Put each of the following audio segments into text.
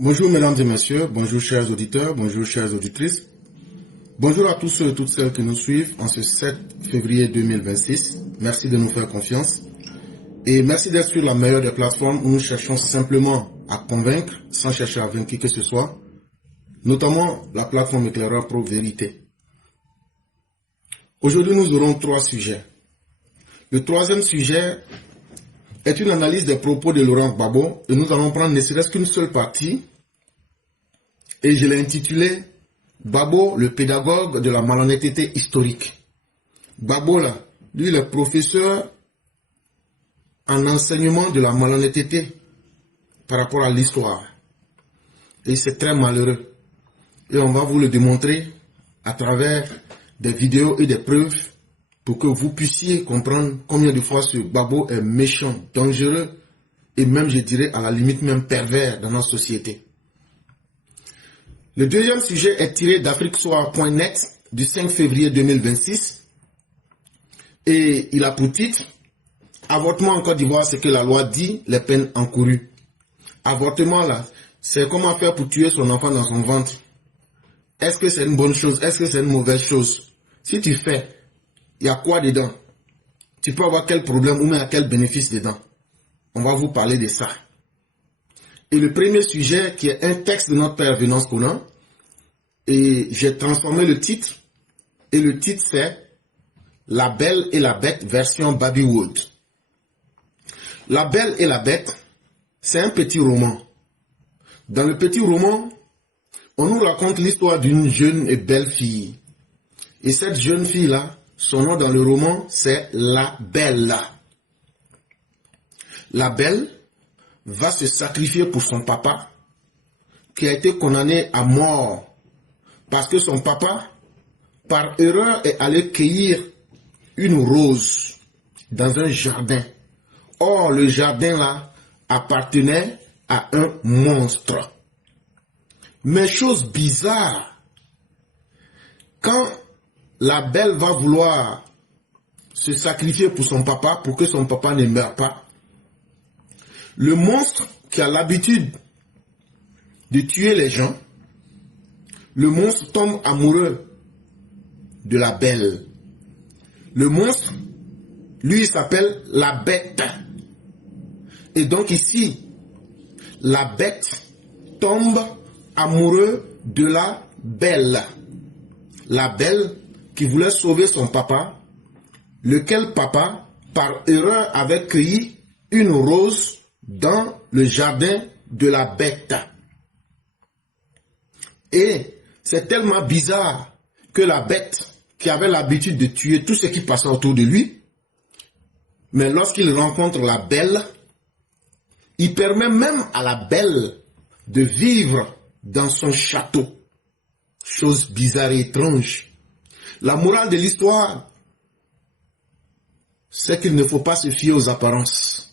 Bonjour mesdames et messieurs, bonjour chers auditeurs, bonjour chères auditrices. Bonjour à tous ceux et toutes celles qui nous suivent en ce 7 février 2026. Merci de nous faire confiance. Et merci d'être sur la meilleure des plateformes où nous cherchons simplement à convaincre sans chercher à vaincre qui que ce soit, notamment la plateforme Éclaireur Pro Vérité. Aujourd'hui, nous aurons 3 sujets. Le troisième sujet est une analyse des propos de Laurent Gbagbo et nous allons prendre ne serait-ce qu'une seule partie et je l'ai intitulé Gbagbo, le pédagogue de la malhonnêteté historique. Gbagbo, là, lui, il est professeur en enseignement de la malhonnêteté par rapport à l'histoire. Et c'est très malheureux. Et on va vous le démontrer à travers des vidéos et des preuves pour que vous puissiez comprendre combien de fois ce Gbagbo est méchant, dangereux et même, je dirais, à la limite même pervers dans notre société. Le deuxième sujet est tiré d'afriquesoir.net du 5 février 2026 et il a pour titre « Avortement en Côte d'Ivoire, c'est que la loi dit, les peines encourues ». Avortement là, c'est comment faire pour tuer son enfant dans son ventre. Est-ce que c'est une bonne chose? Est-ce que c'est une mauvaise chose? Si tu fais, il y a quoi dedans? Tu peux avoir quel problème ou même à quel bénéfice dedans? On va vous parler de ça. Et le premier sujet qui est un texte de notre père Venance Conan, et j'ai transformé le titre, et le titre c'est La Belle et la Bête version Baby Wood. La Belle et la Bête, c'est un petit roman. Dans le petit roman, on nous raconte l'histoire d'une jeune et belle fille. Et cette jeune fille-là, son nom dans le roman, c'est La Belle. La Belle va se sacrifier pour son papa, qui a été condamné à mort, parce que son papa, par erreur, est allé cueillir une rose dans un jardin. Or, le jardin-là appartenait à un monstre. Mais chose bizarre, quand la Belle va vouloir se sacrifier pour son papa, pour que son papa ne meure pas, le monstre qui a l'habitude de tuer les gens, le monstre tombe amoureux de la Belle. Le monstre, lui, il s'appelle la Bête. Et donc ici, la Bête tombe amoureux de la Belle. La Belle qui voulait sauver son papa, lequel papa, par erreur, avait cueilli une rose dans le jardin de la Bête. Et c'est tellement bizarre que la Bête, qui avait l'habitude de tuer tout ce qui passait autour de lui, mais lorsqu'il rencontre la Belle, il permet même à la Belle de vivre dans son château. Chose bizarre et étrange. La morale de l'histoire, c'est qu'il ne faut pas se fier aux apparences.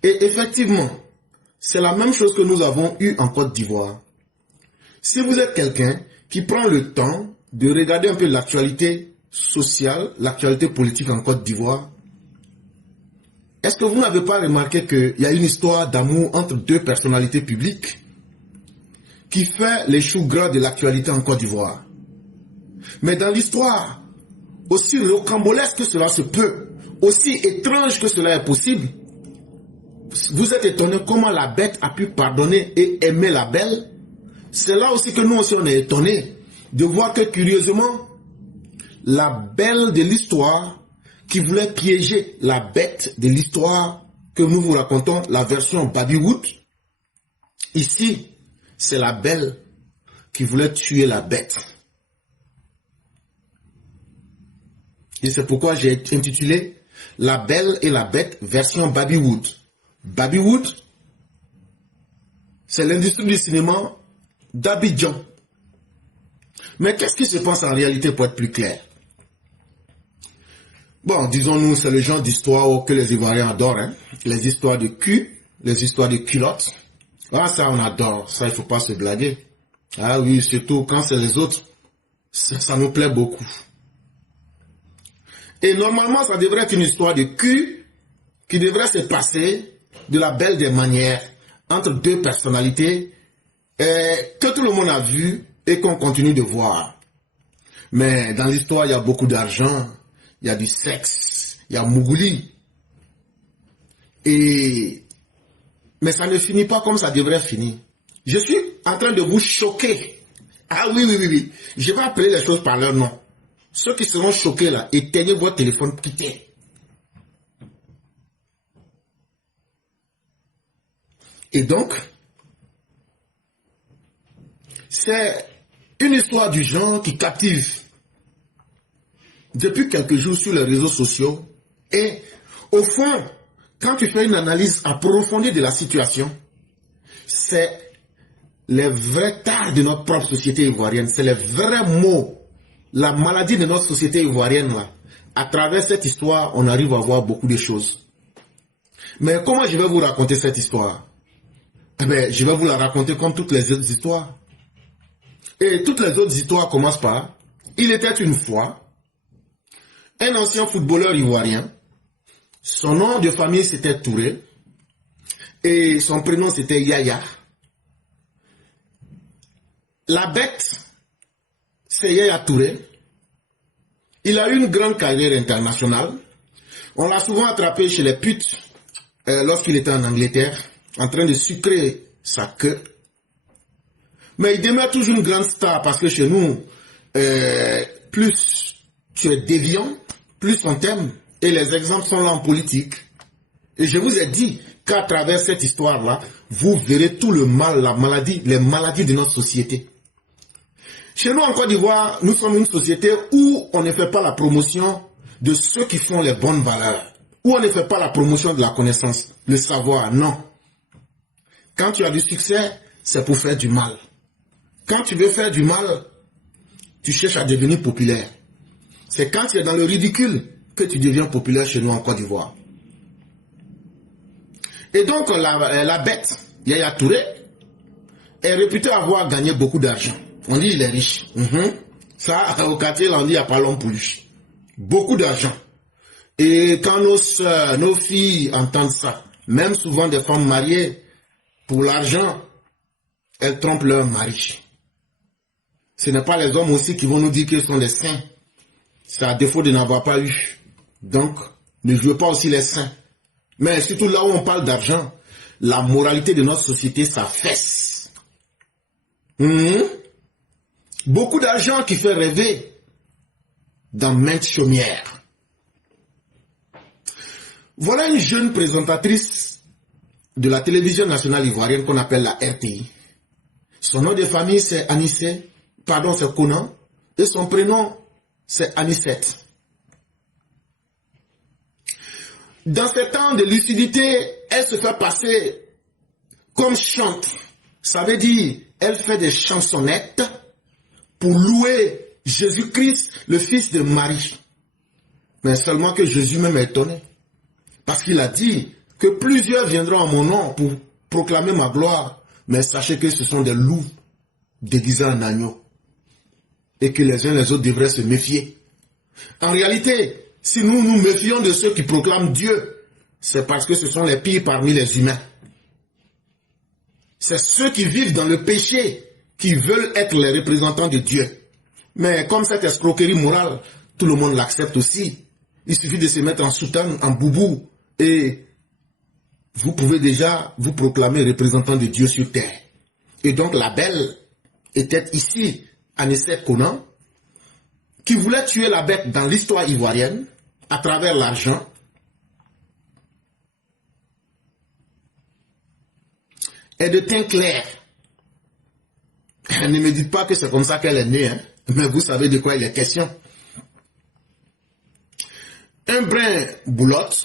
Et effectivement, c'est la même chose que nous avons eu en Côte d'Ivoire. Si vous êtes quelqu'un qui prend le temps de regarder un peu l'actualité sociale, l'actualité politique en Côte d'Ivoire, est-ce que vous n'avez pas remarqué qu'il y a une histoire d'amour entre deux personnalités publiques qui fait les choux gras de l'actualité en Côte d'Ivoire? Mais dans l'histoire, aussi rocambolesque que cela se peut, aussi étrange que cela est possible, vous êtes étonné comment la Bête a pu pardonner et aimer la Belle. C'est là aussi que nous aussi on est étonné de voir que curieusement, la Belle de l'histoire qui voulait piéger la Bête de l'histoire que nous vous racontons, la version Babywood, ici, c'est la Belle qui voulait tuer la Bête. Et c'est pourquoi j'ai intitulé La Belle et la Bête version Babywood. Babywood, c'est l'industrie du cinéma d'Abidjan. Mais qu'est-ce qui se passe en réalité pour être plus clair? Bon, disons-nous, c'est le genre d'histoire que les Ivoiriens adorent. Hein? Les histoires de cul, les histoires de culottes. Ah, ça on adore, ça il ne faut pas se blaguer. Ah oui, surtout quand c'est les autres, ça nous plaît beaucoup. Et normalement, ça devrait être une histoire de cul qui devrait se passer de la belle des manières entre deux personnalités que tout le monde a vu et qu'on continue de voir. Mais dans l'histoire, il y a beaucoup d'argent, il y a du sexe, il y a Mougouli. Mais ça ne finit pas comme ça devrait finir. Je suis en train de vous choquer. Ah oui, oui, oui, oui. Je vais appeler les choses par leur nom. Ceux qui seront choqués là, éteignez votre téléphone, quittez. Et donc, c'est une histoire du genre qui captive depuis quelques jours sur les réseaux sociaux. Et au fond, quand tu fais une analyse approfondie de la situation, c'est les vrais tares de notre propre société ivoirienne, c'est les vrais mots, la maladie de notre société ivoirienne là. À travers cette histoire, on arrive à voir beaucoup de choses. Mais comment je vais vous raconter cette histoire? Eh bien, je vais vous la raconter comme toutes les autres histoires. Et toutes les autres histoires commencent par: il était une fois un ancien footballeur ivoirien. Son nom de famille c'était Touré. Et son prénom c'était Yaya. La bête, c'est Yaya Touré. Il a eu une grande carrière internationale. On l'a souvent attrapé chez les putes lorsqu'il était en Angleterre, en train de sucrer sa queue. Mais il demeure toujours une grande star parce que chez nous, plus tu es déviant, plus on t'aime. Et les exemples sont là en politique. Et je vous ai dit qu'à travers cette histoire-là, vous verrez tout le mal, la maladie, les maladies de notre société. Chez nous en Côte d'Ivoire, nous sommes une société où on ne fait pas la promotion de ceux qui font les bonnes valeurs. Où on ne fait pas la promotion de la connaissance, le savoir, non. Quand tu as du succès, c'est pour faire du mal. Quand tu veux faire du mal, tu cherches à devenir populaire. C'est quand tu es dans le ridicule que tu deviens populaire chez nous en Côte d'Ivoire. Et donc, la bête, Yaya Touré, est réputée avoir gagné beaucoup d'argent. On dit il est riche. Ça, au quartier, là, on dit il n'y a pas l'homme pour lui. Beaucoup d'argent. Et quand nos soeurs, nos filles entendent ça, même souvent des femmes mariées, pour l'argent, elles trompent leur mari. Ce n'est pas les hommes aussi qui vont nous dire qu'ils sont des saints. C'est à défaut de n'avoir pas eu. Donc, ne jouez pas aussi les saints. Mais surtout là où on parle d'argent, la moralité de notre société s'affaisse. Beaucoup d'argent qui fait rêver dans maintes chaumières. Voilà une jeune présentatrice de la télévision nationale ivoirienne qu'on appelle la RTI. Son nom de famille c'est c'est Conan, et son prénom c'est Anicette. Dans ces temps de lucidité, elle se fait passer comme chante. Ça veut dire, elle fait des chansonnettes pour louer Jésus-Christ, le fils de Marie. Mais seulement que Jésus même est étonné. Parce qu'il a dit que plusieurs viendront en mon nom pour proclamer ma gloire. Mais sachez que ce sont des loups déguisés en agneaux. Et que les uns les autres devraient se méfier. En réalité, si nous nous méfions de ceux qui proclament Dieu, c'est parce que ce sont les pires parmi les humains. C'est ceux qui vivent dans le péché qui veulent être les représentants de Dieu. Mais comme cette escroquerie morale, tout le monde l'accepte aussi. Il suffit de se mettre en soutane, en boubou, et vous pouvez déjà vous proclamer représentant de Dieu sur terre. Et donc la belle était ici, Anicette Conan, qui voulait tuer la bête dans l'histoire ivoirienne, à travers l'argent. Et de teint clair. Ne me dites pas que c'est comme ça qu'elle est née, hein? Mais vous savez de quoi il est question. Un brin boulotte,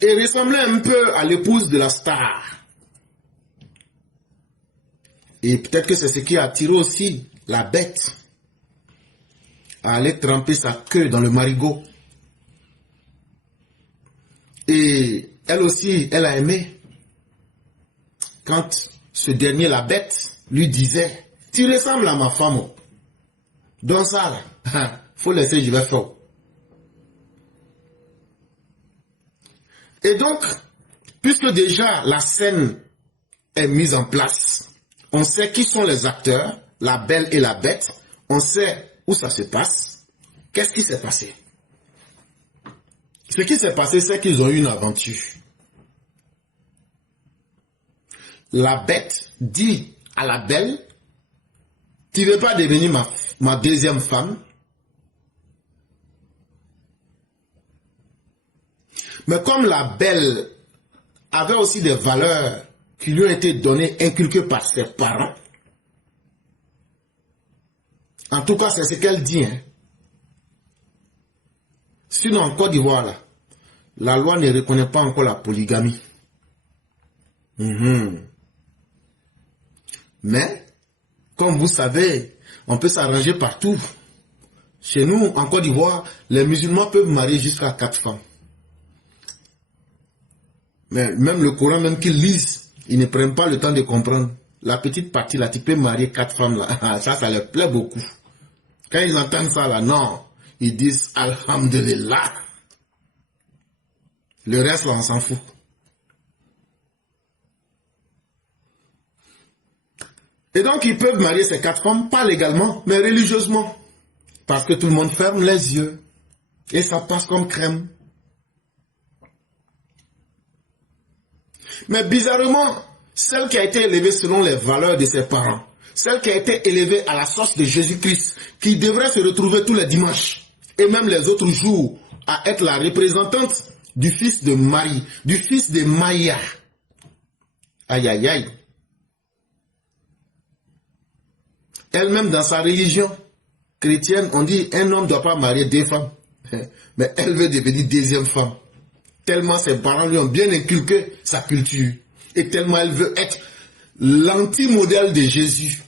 et ressemblait un peu à l'épouse de la star. Et peut-être que c'est ce qui a attiré aussi la bête à aller tremper sa queue dans le marigot. Et elle aussi, elle a aimé quand ce dernier, la bête, lui disait: tu ressembles à ma femme. Donc ça, faut laisser, je vais faire. Et donc, Puisque déjà la scène est mise en place, on sait qui sont les acteurs, la belle et la bête, on sait où ça se passe. Qu'est-ce qui s'est passé? Ce qui s'est passé, c'est qu'ils ont eu une aventure. La bête dit à la belle, tu ne veux pas devenir ma deuxième femme? Mais comme la belle avait aussi des valeurs qui lui ont été données, inculquées par ses parents, en tout cas c'est ce qu'elle dit. Hein. Sinon en Côte d'Ivoire, là, la loi ne reconnaît pas encore la polygamie. Mais, comme vous savez, on peut s'arranger partout. Chez nous, en Côte d'Ivoire, les musulmans peuvent marier jusqu'à 4 femmes. Mais même le Coran, même qu'ils lisent, ils ne prennent pas le temps de comprendre. La petite partie là, tu peux marier 4 femmes là. Ça leur plaît beaucoup. Quand ils entendent ça là, non. Ils disent Alhamdulillah. Le reste là, on s'en fout. Et donc, ils peuvent marier ces 4 femmes, pas légalement, mais religieusement. Parce que tout le monde ferme les yeux. Et ça passe comme crème. Mais bizarrement, celle qui a été élevée selon les valeurs de ses parents, celle qui a été élevée à la sauce de Jésus-Christ, qui devrait se retrouver tous les dimanches, et même les autres jours, à être la représentante du fils de Marie, du fils de Maïa. Aïe, aïe, aïe. Elle-même dans sa religion chrétienne, on dit un homme ne doit pas marier 2 femmes. Mais elle veut devenir deuxième femme. Tellement ses parents lui ont bien inculqué sa culture. Et tellement elle veut être l'anti-modèle de Jésus.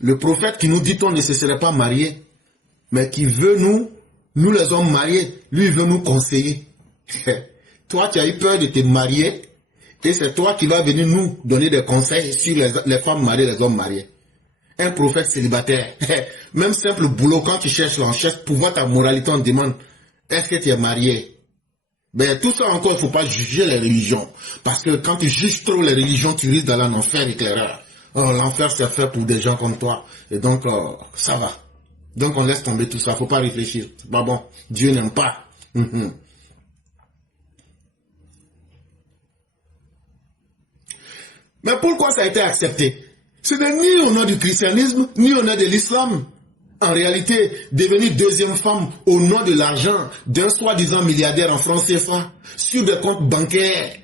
Le prophète qui nous dit qu'on ne se serait pas marié, mais qui veut nous les hommes mariés, lui il veut nous conseiller. Toi tu as eu peur de te marier, et c'est toi qui vas venir nous donner des conseils sur les femmes mariées, les hommes mariés. Un prophète célibataire, même simple boulot, quand tu cherches, on cherche pour voir ta moralité, on demande, est-ce que tu es marié? Ben, tout ça encore, il ne faut pas juger les religions. Parce que quand tu juges trop les religions, tu risques d'aller en enfer éclaireur. L'enfer, c'est fait pour des gens comme toi. Et donc, ça va. Donc, on laisse tomber tout ça. Il ne faut pas réfléchir. C'est pas bon. Dieu n'aime pas. Mais pourquoi ça a été accepté? Ce n'est ni au nom du christianisme, ni au nom de l'islam. En réalité, devenir deuxième femme au nom de l'argent d'un soi-disant milliardaire en francs CFA sur des comptes bancaires,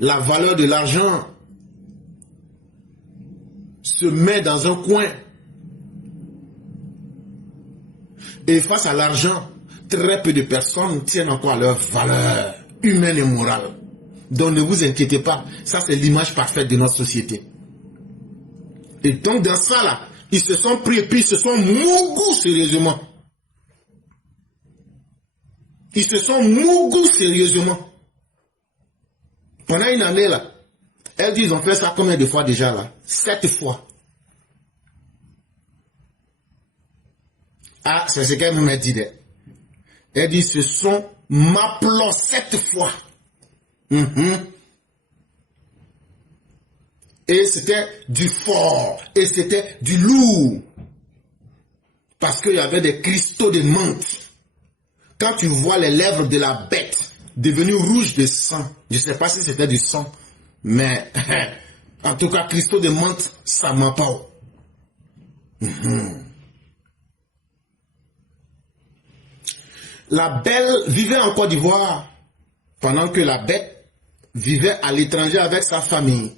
la valeur de l'argent se met dans un coin. Et face à l'argent, très peu de personnes tiennent encore à leur valeur humaine et morale. Donc ne vous inquiétez pas, ça c'est l'image parfaite de notre société. Et donc dans ça là, ils se sont pris et puis ils se sont mougous sérieusement. Ils se sont mougous sérieusement. Pendant une année là, elle dit ils ont fait ça combien de fois déjà là? 7 fois. Ah, c'est ce qu'elle m'a dit. Elle dit ce sont m'appelant 7 fois. Et c'était du fort. Et c'était du lourd. Parce qu'il y avait des cristaux de menthe. Quand tu vois les lèvres de la bête devenues rouges de sang, je ne sais pas si c'était du sang, mais en tout cas, cristaux de menthe, ça ment pas. La belle vivait en Côte d'Ivoire pendant que la bête vivait à l'étranger avec sa famille.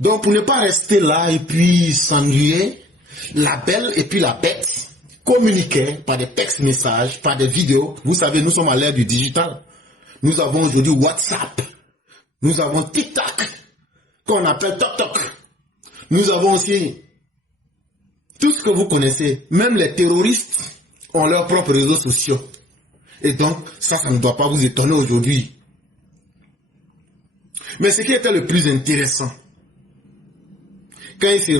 Donc pour ne pas rester là et puis s'ennuyer, la belle et puis la bête communiquaient par des textes messages, par des vidéos. Vous savez, nous sommes à l'ère du digital. Nous avons aujourd'hui WhatsApp. Nous avons TikTok, qu'on appelle TokTok. Nous avons aussi tout ce que vous connaissez. Même les terroristes ont leurs propres réseaux sociaux. Et donc, ça ne doit pas vous étonner aujourd'hui. Mais ce qui était le plus intéressant, quand ils se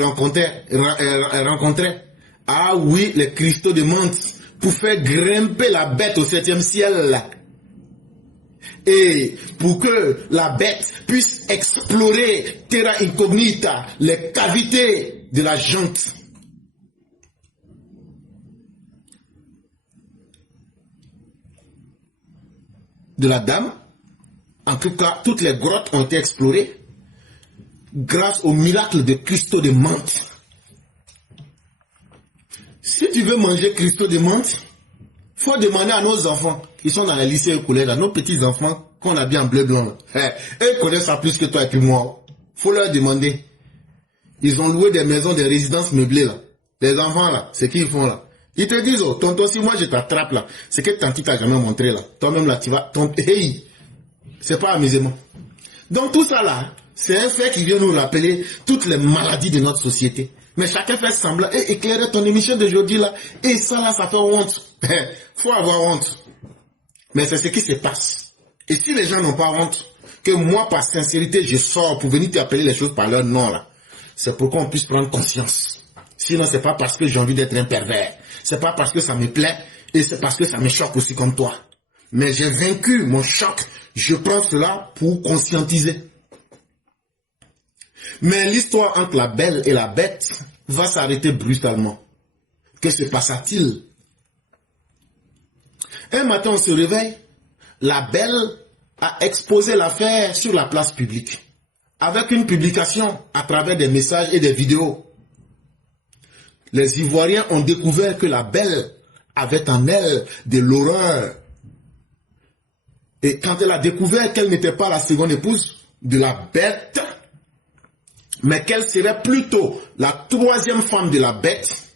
rencontraient Ah oui, les cristaux de menthe pour faire grimper la bête au 7e ciel. Et pour que la bête puisse explorer terra incognita, les cavités de la jante. De la dame. En tout cas, toutes les grottes ont été explorées grâce au miracle de cristaux de menthe. Si tu veux manger cristaux de menthe, il faut demander à nos enfants qui sont dans les lycées et collèges, à nos petits-enfants qu'on habille en bleu blanc. Eux connaissent ça plus que toi et puis moi. Il faut leur demander. Ils ont loué des maisons, des résidences meublées là. Les enfants là, c'est qu'ils font là. Ils te disent, oh, tonton, si moi je t'attrape là, c'est que tanti t'a jamais montré là. Toi-même là, tu vas, hey, c'est pas amusement. Donc tout ça là, c'est un fait qui vient nous rappeler toutes les maladies de notre société. Mais chacun fait semblant et éclairer ton émission d'aujourd'hui là. Et ça là, ça fait honte. Faut avoir honte. Mais c'est ce qui se passe. Et si les gens n'ont pas honte, que moi par sincérité je sors pour venir t'appeler les choses par leur nom là, c'est pour qu'on puisse prendre conscience. Sinon c'est pas parce que j'ai envie d'être un pervers. C'est pas parce que ça me plaît et c'est parce que ça me choque aussi comme toi. Mais j'ai vaincu mon choc. Je prends cela pour conscientiser. Mais l'histoire entre la belle et la bête va s'arrêter brutalement. Que se passa-t-il? Un matin, on se réveille. La belle a exposé l'affaire sur la place publique. Avec une publication à travers des messages et des vidéos. Les Ivoiriens ont découvert que la belle avait en elle de l'horreur. Et quand elle a découvert qu'elle n'était pas la seconde épouse de la bête, mais qu'elle serait plutôt la troisième femme de la bête,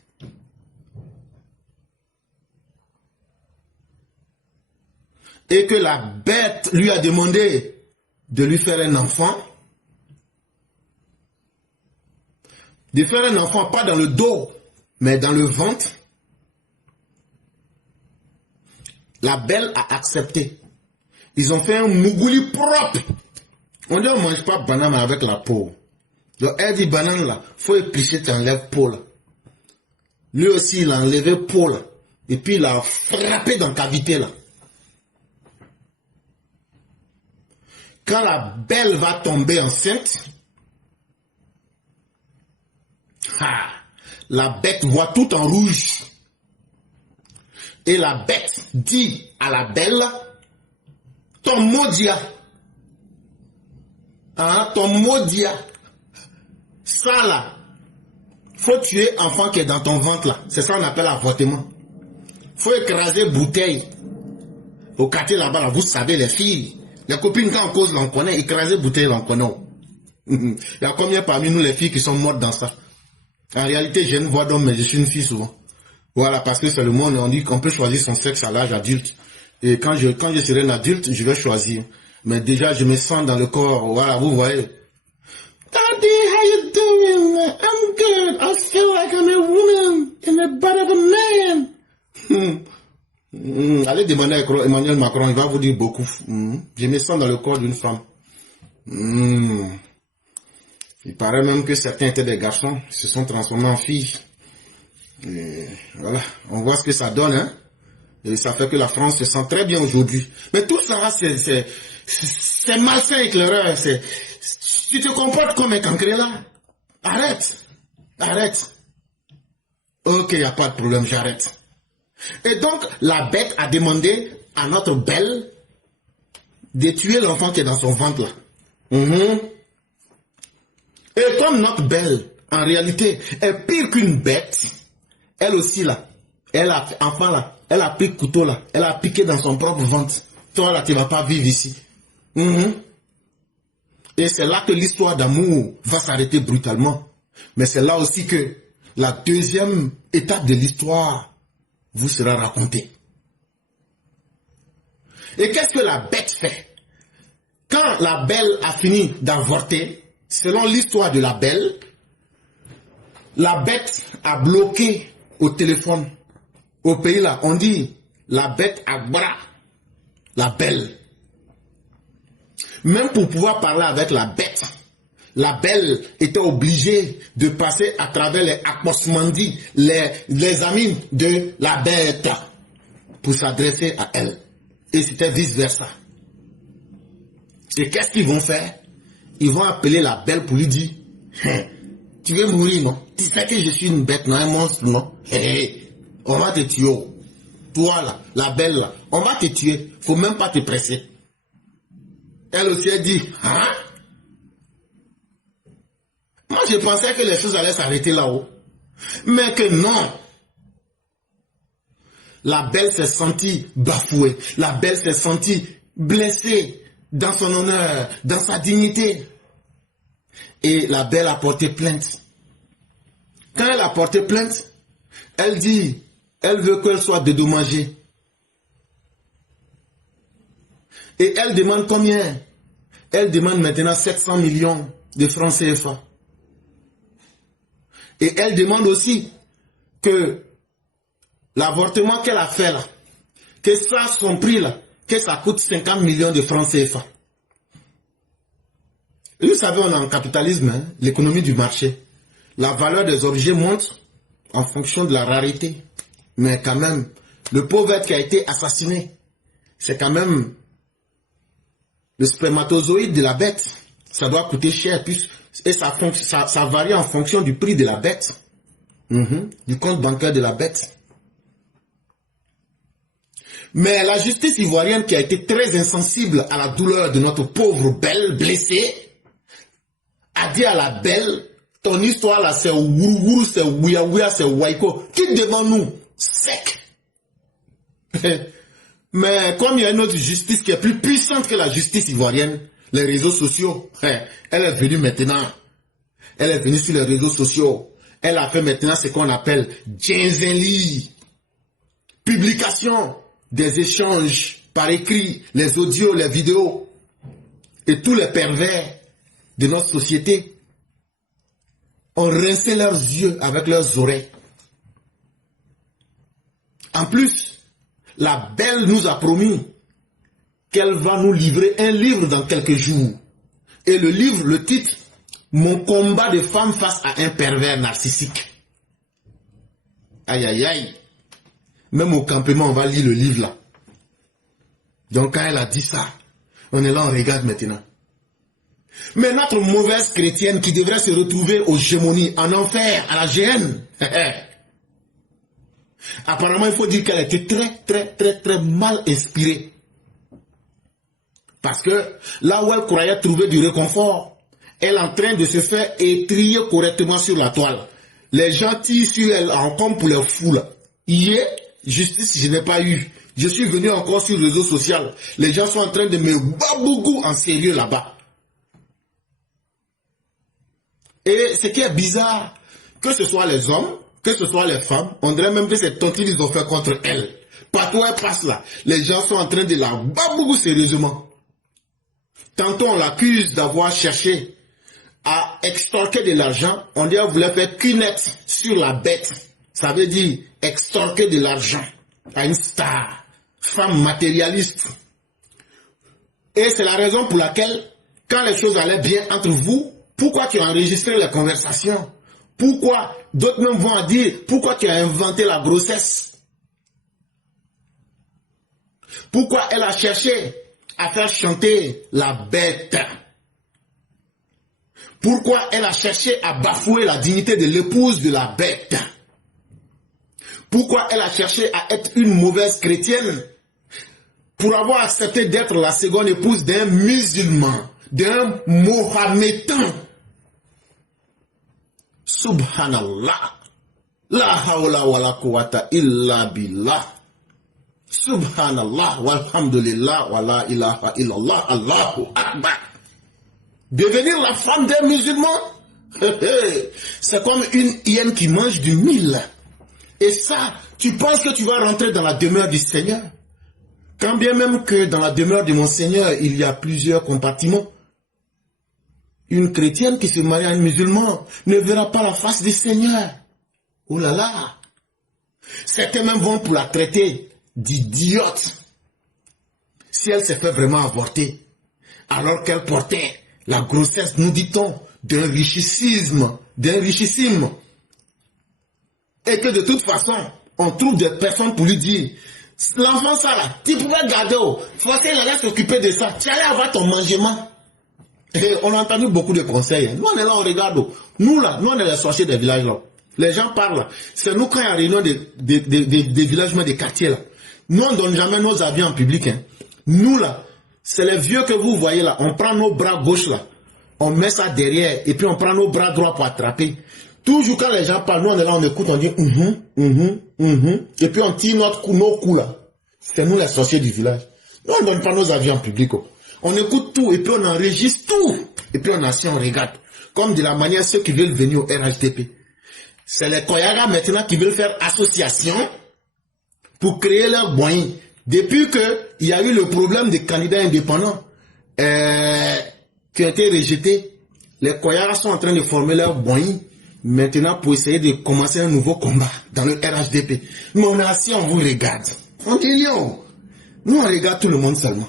et que la bête lui a demandé de lui faire un enfant, de faire un enfant pas dans le dos, mais dans le ventre, la belle a accepté. Ils ont fait un mougouli propre. On dit on ne mange pas banane avec la peau. Donc elle dit banane là, faut éplucher, tu enlèves peau là. Lui aussi il a enlevé peau là. Et puis il a frappé dans la cavité là. Quand la belle va tomber enceinte, la bête voit tout en rouge. Et la bête dit à la belle, ton maudit, ton maudit, ça là, faut tuer enfant qui est dans ton ventre là. C'est ça qu'on appelle avortement. Faut écraser bouteille. Au quartier là-bas, là, vous savez les filles, les copines quand on cause l'on connaît, écraser bouteille l'on connaît. Il y a combien parmi nous les filles qui sont mortes dans ça? En réalité, j'ai une voix d'homme, mais je suis une fille souvent. Voilà, parce que c'est le monde, on dit qu'on peut choisir son sexe à l'âge adulte. Et quand je serai un adulte, je vais choisir. Mais déjà, je me sens dans le corps, voilà, vous voyez. Daddy, how you doing? I'm good. I feel like I'm a woman in the butt of a man. Allez demander à Emmanuel Macron, il va vous dire beaucoup. Je me sens dans le corps d'une femme. Il paraît même que certains étaient des garçons, ils se sont transformés en filles. Et voilà, on voit ce que ça donne, hein. Et ça fait que la France se sent très bien aujourd'hui. Mais tout ça, c'est malsain éclaireur. Tu te comportes comme un cancré là. Arrête. Arrête. Ok, il n'y a pas de problème, j'arrête. Et donc, la bête a demandé à notre belle de tuer l'enfant qui est dans son ventre là. Et comme notre belle, en réalité, est pire qu'une bête, elle aussi là, elle a pris le couteau là, elle a piqué dans son propre ventre. Toi là, tu ne vas pas vivre ici. Et c'est là que l'histoire d'amour va s'arrêter brutalement. Mais c'est là aussi que la deuxième étape de l'histoire vous sera racontée. Et qu'est-ce que la bête fait? Quand la belle a fini d'avorter, selon l'histoire de la bête a bloqué au téléphone. Au pays là, on dit la bête a bras la belle. Même pour pouvoir parler avec la bête, La belle était obligée de passer à travers les Akmosmandi, les amis de la bête, pour s'adresser à elle. Et c'était vice-versa. Et qu'est-ce qu'ils vont faire? Ils vont appeler la belle pour lui dire, tu veux mourir, non? Tu sais que je suis une bête, non? Un monstre, non? On va te tuer. Toi, là, la belle, là, on va te tuer. Faut même pas te presser. Elle aussi a dit, hein? Moi, je pensais que les choses allaient s'arrêter là-haut. Mais que non. La belle s'est sentie bafouée. La belle s'est sentie blessée dans son honneur, dans sa dignité. Et la belle a porté plainte. Quand elle a porté plainte, elle dit, elle veut qu'elle soit dédommagée. Et elle demande combien? Elle demande maintenant 700 millions de francs CFA. Et elle demande aussi que l'avortement qu'elle a fait là, que ça, son prix là, que ça coûte 50 millions de francs CFA. Et vous savez, on est en capitalisme, hein, l'économie du marché. La valeur des objets monte en fonction de la rareté. Mais quand même, le pauvre être qui a été assassiné, c'est quand même le spermatozoïde de la bête. Ça doit coûter cher, et ça varie en fonction du prix de la bête, du compte bancaire de la bête. Mais la justice ivoirienne, qui a été très insensible à la douleur de notre pauvre belle blessée, a dit à la belle, ton histoire là c'est wourourou, c'est ouya, c'est waiko, qui devant nous, sec. Mais comme il y a une autre justice qui est plus puissante que la justice ivoirienne, les réseaux sociaux, elle est venue maintenant. Elle est venue sur les réseaux sociaux. Elle a fait maintenant ce qu'on appelle Djenzenli. Publication des échanges par écrit, les audios, les vidéos. Et tous les pervers de notre société ont rincé leurs yeux avec leurs oreilles. En plus, la belle nous a promis qu'elle va nous livrer un livre dans quelques jours. Et le livre, le titre, Mon combat de femme face à un pervers narcissique. Aïe, aïe, aïe. Même au campement, on va lire le livre là. Donc quand elle a dit ça, on est là, on regarde maintenant. Mais notre mauvaise chrétienne qui devrait se retrouver aux gémonies, en enfer, à la géhenne, apparemment il faut dire qu'elle était très mal inspirée. Parce que là où elle croyait trouver du réconfort, elle est en train de se faire étrier correctement sur la toile. Les gens tirent sur elle comme pour les fous là. Hier, justice, je n'ai pas eu. Je suis venu encore sur le réseau social. Les gens sont en train de me babougou en sérieux là-bas. Et ce qui est bizarre, que ce soit les hommes, que ce soit les femmes, on dirait même que c'est tontine qu'ils ont fait contre elle. Partout où elle passe là, les gens sont en train de la babougou sérieusement. Tantôt on l'accuse d'avoir cherché à extorquer de l'argent. On dit qu'elle voulait faire cunette sur la bête. Ça veut dire extorquer de l'argent à une star, femme matérialiste. Et c'est la raison pour laquelle, quand les choses allaient bien entre vous, pourquoi tu as enregistré les conversations? Pourquoi d'autres même vont dire, pourquoi tu as inventé la grossesse? Pourquoi elle a cherché à faire chanter la bête? Pourquoi elle a cherché à bafouer la dignité de l'épouse de la bête? Pourquoi elle a cherché à être une mauvaise chrétienne pour avoir accepté d'être la seconde épouse d'un musulman, d'un mohammédan? Subhanallah. La hawla wa la quwwata illa billah. Subhanallah walhamdulillah wa la ilaha illallah Allahu akbar. Devenir la femme d'un musulman, c'est comme une hyène qui mange du mil. Et ça, tu penses que tu vas rentrer dans la demeure du Seigneur? Quand bien même que dans la demeure de mon Seigneur, il y a plusieurs compartiments. Une chrétienne qui se marie à un musulman ne verra pas la face du Seigneur. Oh là là! Certains même vont pour la traiter d'idiote. Si elle s'est fait vraiment avorter, alors qu'elle portait la grossesse, nous dit-on, d'un richissime. Et que de toute façon, on trouve des personnes pour lui dire, l'enfant ça là, tu pouvais garder, forcer la laisse s'occuper de ça, tu allais avoir ton mangement. Et on a entendu beaucoup de conseils. Nous on est là, on regarde. Nous là, nous on est les sorciers des villages là. Les gens parlent. C'est nous quand il y a réunion des villages, des quartiers là. Nous on ne donne jamais nos avis en public. Hein. Nous là, c'est les vieux que vous voyez là. On prend nos bras gauche là. On met ça derrière et puis on prend nos bras droits pour attraper. Toujours quand les gens parlent, nous on est là, on écoute, on dit et puis on tire nos coups là. C'est nous les sorciers du village. Nous on ne donne pas nos avis en public. Oh. On écoute tout et puis on enregistre tout. Et puis on assis, on regarde. Comme de la manière ceux qui veulent venir au RHDP. C'est les Koyaga maintenant qui veulent faire association pour créer leur moyen. Depuis qu'il y a eu le problème des candidats indépendants qui ont été rejetés, les Koyaga sont en train de former leur moyen maintenant pour essayer de commencer un nouveau combat dans le RHDP. Mais on est assis, on vous regarde. On dit non. Nous on regarde tout le monde seulement.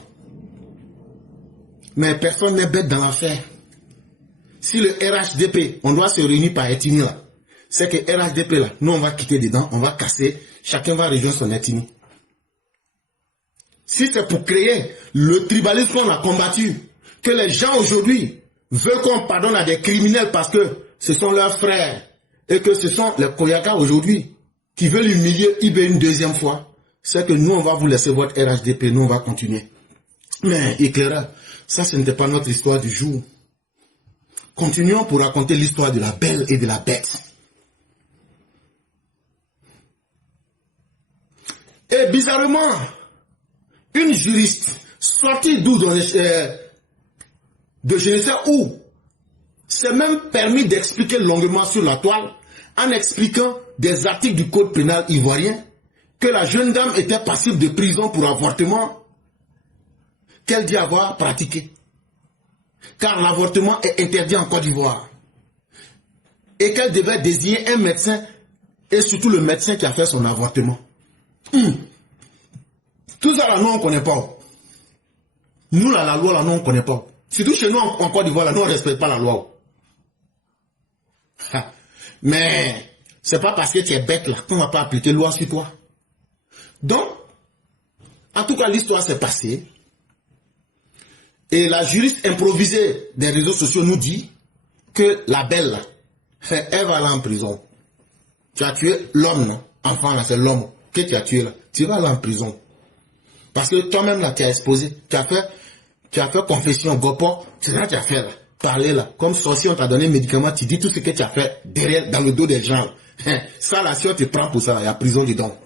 Mais personne n'est bête dans l'affaire. Si le RHDP, on doit se réunir par ethnie là, c'est que RHDP là, nous on va quitter dedans, on va casser, chacun va rejoindre son ethnie. Si c'est pour créer le tribalisme qu'on a combattu, que les gens aujourd'hui veulent qu'on pardonne à des criminels parce que ce sont leurs frères, et que ce sont les Koyaka aujourd'hui qui veulent humilier Ibé une deuxième fois, c'est que nous on va vous laisser votre RHDP, nous on va continuer. Mais éclaireur, ça ce n'était pas notre histoire du jour. Continuons pour raconter l'histoire de la belle et de la bête. Et bizarrement, une juriste sortie d'où de je ne sais où s'est même permis d'expliquer longuement sur la toile en expliquant des articles du code pénal ivoirien que la jeune dame était passible de prison pour avortement qu'elle dit avoir pratiqué. Car l'avortement est interdit en Côte d'Ivoire. Et qu'elle devait désigner un médecin et surtout le médecin qui a fait son avortement. Tout ça là, nous on ne connaît pas. Nous là, la loi là, nous on ne connaît pas. Surtout chez nous en Côte d'Ivoire là, nous on ne respecte pas la loi. Mais c'est pas parce que tu es bête là qu'on ne va pas appliquer loi sur toi. Donc, en tout cas, l'histoire s'est passée. Et la juriste improvisée des réseaux sociaux nous dit que la belle là, elle va aller en prison. Tu as tué l'homme, non? Enfin là, c'est l'homme que tu as tué là. Tu vas aller en prison. Parce que toi-même là, tu as exposé, tu as fait confession, gopo, c'est ça que tu as fait là. Parler là. Comme sorcier, on t'a donné un médicament, tu dis tout ce que tu as fait derrière, dans le dos des gens. Ça là, si on te prend pour ça, il y a prison dedans.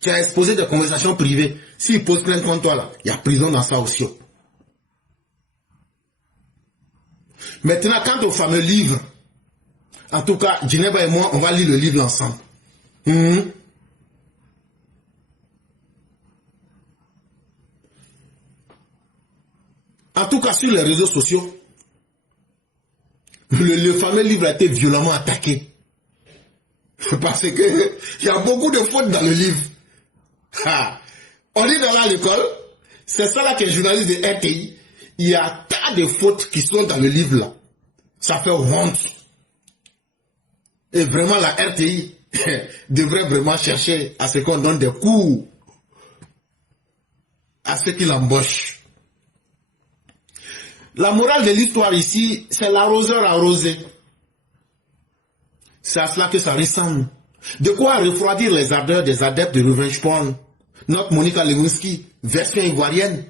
Tu as exposé des conversations privées. S'ils posent plainte contre toi là, il y a prison dans ça aussi. Maintenant, quant au fameux livre, en tout cas, Djeneba et moi, on va lire le livre ensemble. En tout cas, sur les réseaux sociaux, le fameux livre a été violemment attaqué. Parce que il y a beaucoup de fautes dans le livre. On est dans l'école, c'est ça là que les journalistes de RTI, il y a tas de fautes qui sont dans le livre là. Ça fait honte. Et vraiment la RTI devrait vraiment chercher à ce qu'on donne des cours à ceux qui l'embauchent. La morale de l'histoire ici, c'est l'arroseur arrosé. C'est à cela que ça ressemble. De quoi refroidir les ardeurs des adeptes de revenge porn. Notre Monica Lewinsky, version ivoirienne,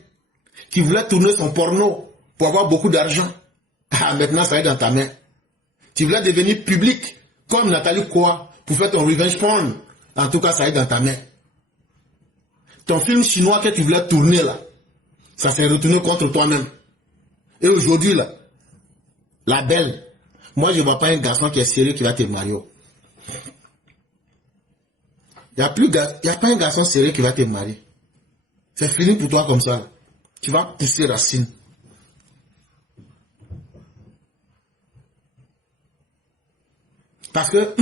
qui voulait tourner son porno pour avoir beaucoup d'argent. Ah, maintenant ça est dans ta main. Tu voulais devenir public, comme Nathalie Koa, pour faire ton revenge porn. En tout cas, ça est dans ta main. Ton film chinois que tu voulais tourner là, ça s'est retourné contre toi-même. Et aujourd'hui là, la belle, moi je ne vois pas un garçon qui est sérieux qui va te marier. Il n'y a pas un garçon sérieux qui va te marier. C'est fini pour toi comme ça. Tu vas pousser racine. Parce que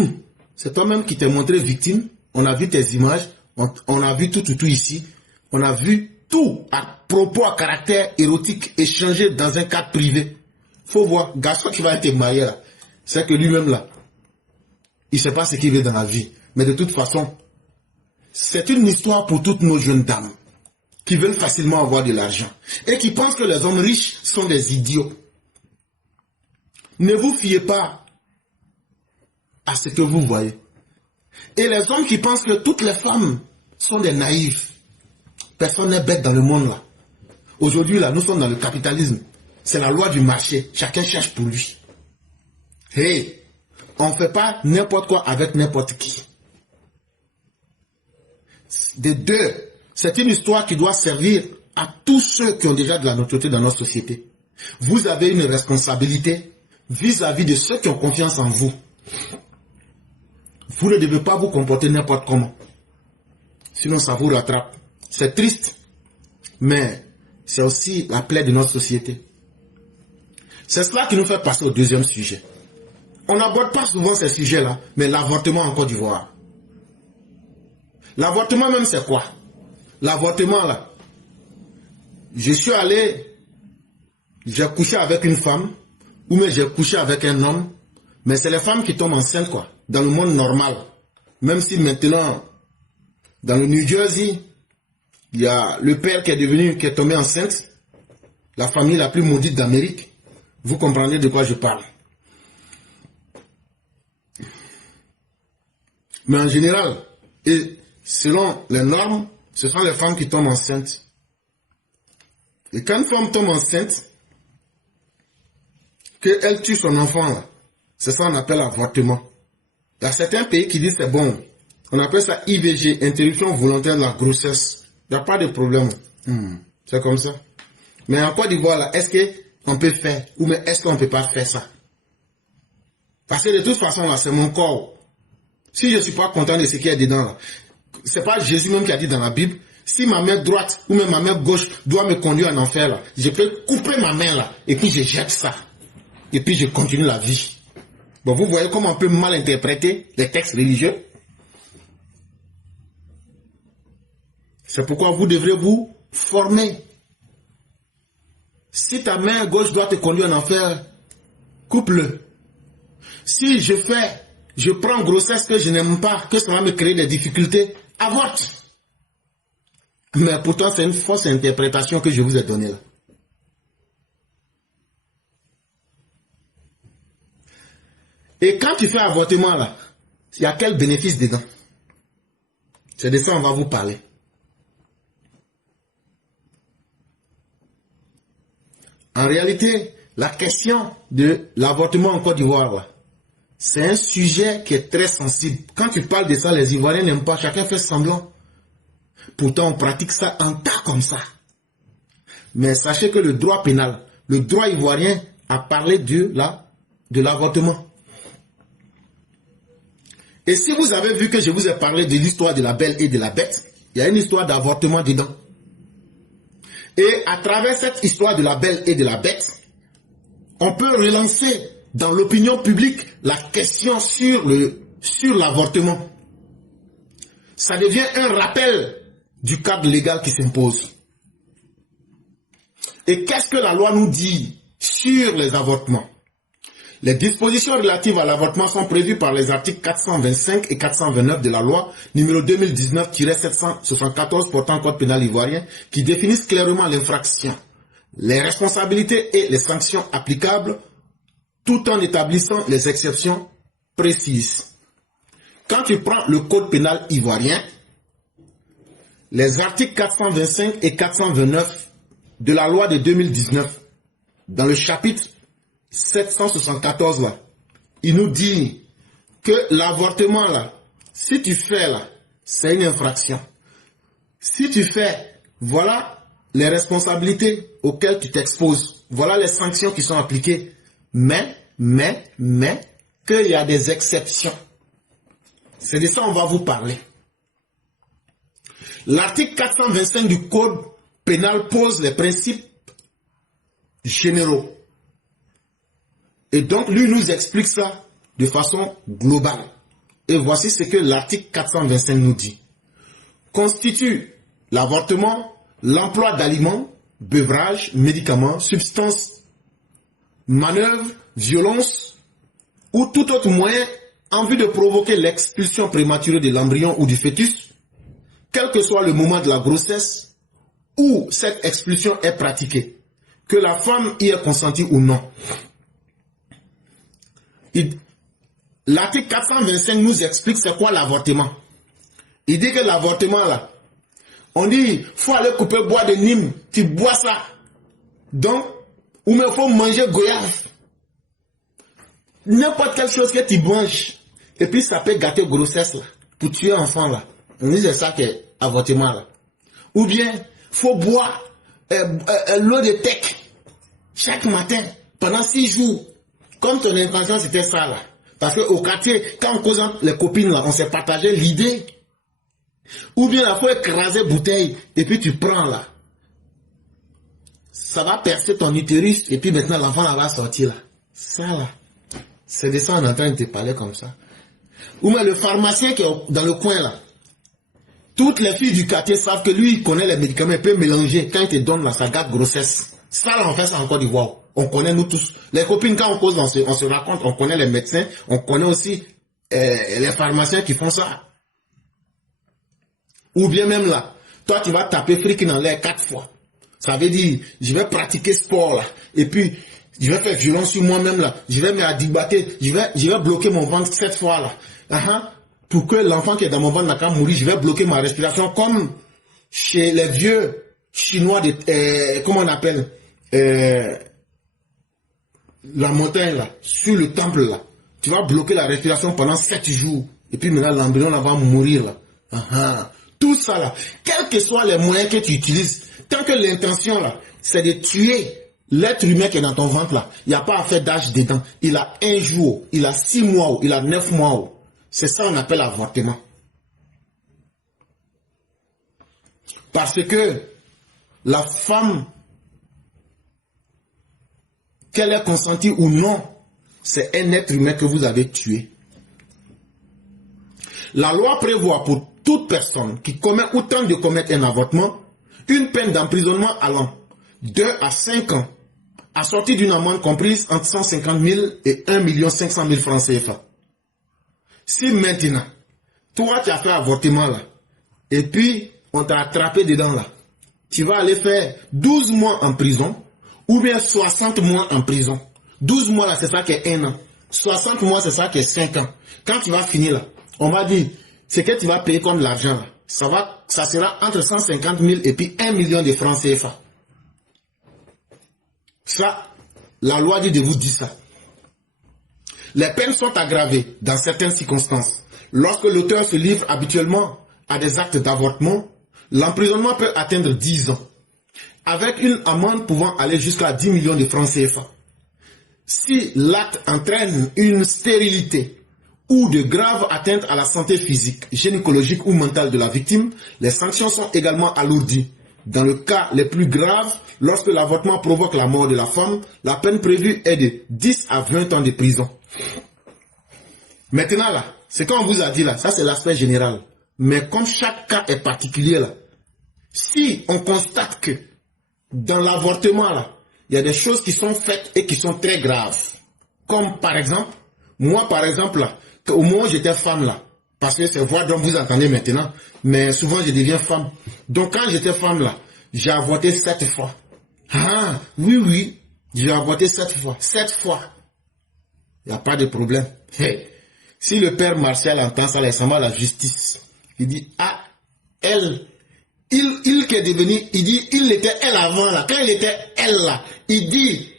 c'est toi-même qui t'es montré victime. On a vu tes images. On a vu tout ici. On a vu tout à propos à caractère érotique échangé dans un cadre privé. faut voir, garçon qui va être marié là, c'est que lui-même là, il ne sait pas ce qu'il veut dans la vie. Mais de toute façon, c'est une histoire pour toutes nos jeunes dames qui veulent facilement avoir de l'argent et qui pensent que les hommes riches sont des idiots. Ne vous fiez pas à ce que vous voyez. Et les hommes qui pensent que toutes les femmes sont des naïfs. Personne n'est bête dans le monde là. Aujourd'hui là, nous sommes dans le capitalisme. C'est la loi du marché. Chacun cherche pour lui. Hey, on ne fait pas n'importe quoi avec n'importe qui. Des deux, c'est une histoire qui doit servir à tous ceux qui ont déjà de la notoriété dans notre société. Vous avez une responsabilité vis-à-vis de ceux qui ont confiance en vous. Vous ne devez pas vous comporter n'importe comment. Sinon, ça vous rattrape. C'est triste, mais c'est aussi la plaie de notre société. C'est cela qui nous fait passer au deuxième sujet. On n'aborde pas souvent ces sujets-là, mais l'avortement en Côte d'Ivoire. L'avortement même, c'est quoi? L'avortement, là, je suis allé, j'ai couché avec une femme, ou même j'ai couché avec un homme, mais c'est les femmes qui tombent enceintes, quoi, dans le monde normal. Même si maintenant, dans le New Jersey, il y a le père qui est tombé enceinte, la famille la plus maudite d'Amérique. Vous comprenez de quoi je parle. Mais en général, et selon les normes, ce sont les femmes qui tombent enceintes. Et quand une femme tombe enceinte, qu'elle tue son enfant, c'est ça qu'on appelle avortement. Il y a certains pays qui disent c'est bon. On appelle ça IVG, interruption volontaire de la grossesse. Il n'y a pas de problème. C'est comme ça. Mais en Côte d'Ivoire, là, est-ce qu'on peut faire ou mais est-ce qu'on ne peut pas faire ça? Parce que de toute façon, là, c'est mon corps. Si je ne suis pas content de ce qu'il y a dedans, là, c'est pas Jésus même qui a dit dans la Bible, si ma main droite ou même ma main gauche doit me conduire en enfer, là, je peux couper ma main là, et puis je jette ça. Et puis je continue la vie. Bon, vous voyez comment on peut mal interpréter les textes religieux. C'est pourquoi vous devrez vous former. Si ta main gauche doit te conduire en enfer, coupe-le. Si je prends grossesse que je n'aime pas, que ça va me créer des difficultés, avorte. Mais pourtant, c'est une fausse interprétation que je vous ai donnée là. Et quand tu fais avortement là, il y a quel bénéfice dedans? C'est de ça qu'on va vous parler. En réalité, la question de l'avortement en Côte d'Ivoire, c'est un sujet qui est très sensible. Quand tu parles de ça, les Ivoiriens n'aiment pas, chacun fait semblant. Pourtant, on pratique ça en tas comme ça. Mais sachez que le droit pénal, le droit ivoirien a parlé de l'avortement. Et si vous avez vu que je vous ai parlé de l'histoire de la Belle et de la Bête, il y a une histoire d'avortement dedans. Et à travers cette histoire de la Belle et de la Bête, on peut relancer dans l'opinion publique la question sur l'avortement. Ça devient un rappel du cadre légal qui s'impose. Et qu'est-ce que la loi nous dit sur les avortements? Les dispositions relatives à l'avortement sont prévues par les articles 425 et 429 de la loi numéro 2019-774 portant code pénal ivoirien qui définissent clairement l'infraction, les responsabilités et les sanctions applicables tout en établissant les exceptions précises. Quand tu prends le code pénal ivoirien, les articles 425 et 429 de la loi de 2019, dans le chapitre 774 là, il nous dit que l'avortement là, si tu fais là, c'est une infraction. Si tu fais, voilà les responsabilités auxquelles tu t'exposes. Voilà les sanctions qui sont appliquées. Mais, qu'il y a des exceptions. C'est de ça qu'on va vous parler. L'article 425 du Code pénal pose les principes généraux. Et donc, lui nous explique ça de façon globale. Et voici ce que l'article 425 nous dit. Constitue l'avortement, l'emploi d'aliments, beuvrage, médicaments, substances manœuvre, violence ou tout autre moyen en vue de provoquer l'expulsion prématurée de l'embryon ou du fœtus, quel que soit le moment de la grossesse où cette expulsion est pratiquée, que la femme y ait consenti ou non. L'article 425 nous explique c'est quoi l'avortement. Il dit que l'avortement là, on dit faut aller couper le bois de Nîmes, tu bois ça. Donc, ou il faut manger goyave. N'importe quelle chose que tu manges. Et puis ça peut gâter grossesse là, pour tuer enfant là. On dit c'est ça qui est avortement là. Ou bien, faut boire l'eau de tech chaque matin pendant 6 jours. Comme ton intention c'était ça là. Parce qu'au quartier, quand on cause les copines là, on s'est partagé l'idée. Ou bien il faut écraser bouteille et puis tu prends là. Ça va percer ton utérus et puis maintenant l'enfant là va sortir là. Ça là. C'est de ça on est en train de te parler comme ça. Ou bien le pharmacien qui est dans le coin là. Toutes les filles du quartier savent que lui il connaît les médicaments, il peut mélanger. Quand il te donne là, ça gâte grossesse. Ça là on fait ça en Côte d'Ivoire. On connaît nous tous. Les copines quand on cause, on se raconte, on connaît les médecins, on connaît aussi les pharmaciens qui font ça. Ou bien même là, toi tu vas taper fric dans l'air 4 fois. Ça veut dire, je vais pratiquer sport là. Et puis, je vais faire violence sur moi-même là. Je vais me adibater. Je vais bloquer mon ventre 7 fois là. Pour que l'enfant qui est dans mon ventre n'a qu'à mourir, je vais bloquer ma respiration comme chez les vieux chinois de, comment on appelle, la montagne là, sur le temple là. Tu vas bloquer la respiration pendant 7 jours. Et puis maintenant l'embryon là va mourir là. Tout ça là, quels que soient les moyens que tu utilises, tant que l'intention là, c'est de tuer l'être humain qui est dans ton ventre là, il n'y a pas à faire d'âge dedans. Il a 1 jour, il a 6 mois, il a 9 mois. C'est ça qu'on appelle avortement. Parce que la femme, qu'elle ait consenti ou non, c'est un être humain que vous avez tué. La loi prévoit pour toute personne qui commet ou tente de commettre un avortement, une peine d'emprisonnement allant 2 à 5 ans, assortie d'une amende comprise entre 150 000 et 1 500 000 francs CFA. Si maintenant, toi tu as fait avortement là, et puis on t'a attrapé dedans là, tu vas aller faire 12 mois en prison, ou bien 60 mois en prison. 12 mois là, c'est ça qui est 1 an. 60 mois, c'est ça qui est 5 ans. Quand tu vas finir là, on va dire, ce que tu vas payer comme l'argent là, ça sera entre 150 000 et puis 1 million de francs CFA. Ça, la loi dit de vous dire ça. Les peines sont aggravées dans certaines circonstances. Lorsque l'auteur se livre habituellement à des actes d'avortement, l'emprisonnement peut atteindre 10 ans, avec une amende pouvant aller jusqu'à 10 millions de francs CFA. Si l'acte entraîne une stérilité ou de graves atteintes à la santé physique, gynécologique ou mentale de la victime, les sanctions sont également alourdies. Dans le cas les plus graves, lorsque l'avortement provoque la mort de la femme, la peine prévue est de 10 à 20 ans de prison. Maintenant là, ce qu'on vous a dit là, ça c'est l'aspect général. Mais comme chaque cas est particulier là, si on constate que dans l'avortement là, il y a des choses qui sont faites et qui sont très graves. Comme par exemple, moi par exemple là, au moment où j'étais femme là, parce que c'est voix dont vous entendez maintenant, mais souvent je deviens femme. Donc quand j'étais femme là, j'ai avorté 7 fois. Ah, oui, j'ai avorté 7 fois. 7 fois. Il n'y a pas de problème. Hey. Si le père Martial entend ça, il s'en va à la justice. Il dit, ah, elle, il qui est devenu, il dit, il était elle avant là. Quand il était elle là, il dit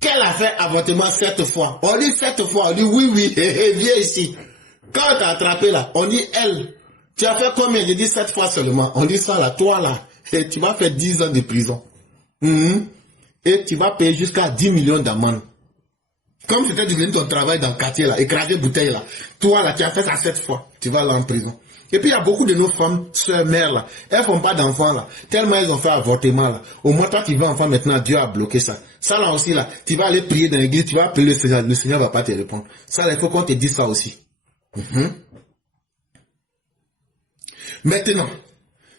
qu'elle a fait avortement 7 fois. On dit 7 fois, on dit oui, viens ici. Quand on t'a attrapé là, on dit elle. Tu as fait combien? Je dis 7 fois seulement. On dit ça là, toi là, et tu vas faire 10 ans de prison. Et tu vas payer jusqu'à 10 millions d'amende. Comme c'était devenu ton travail dans le quartier là, écraser bouteille là. Toi là, tu as fait ça 7 fois. Tu vas là en prison. Et puis il y a beaucoup de nos femmes, sœurs, mères là. Elles font pas d'enfants là. Tellement elles ont fait avortement là. Au moins toi qui veux enfant maintenant, Dieu a bloqué ça. Ça là aussi là, tu vas aller prier dans l'église, tu vas appeler le Seigneur va pas te répondre. Ça là, il faut qu'on te dise ça aussi. Maintenant,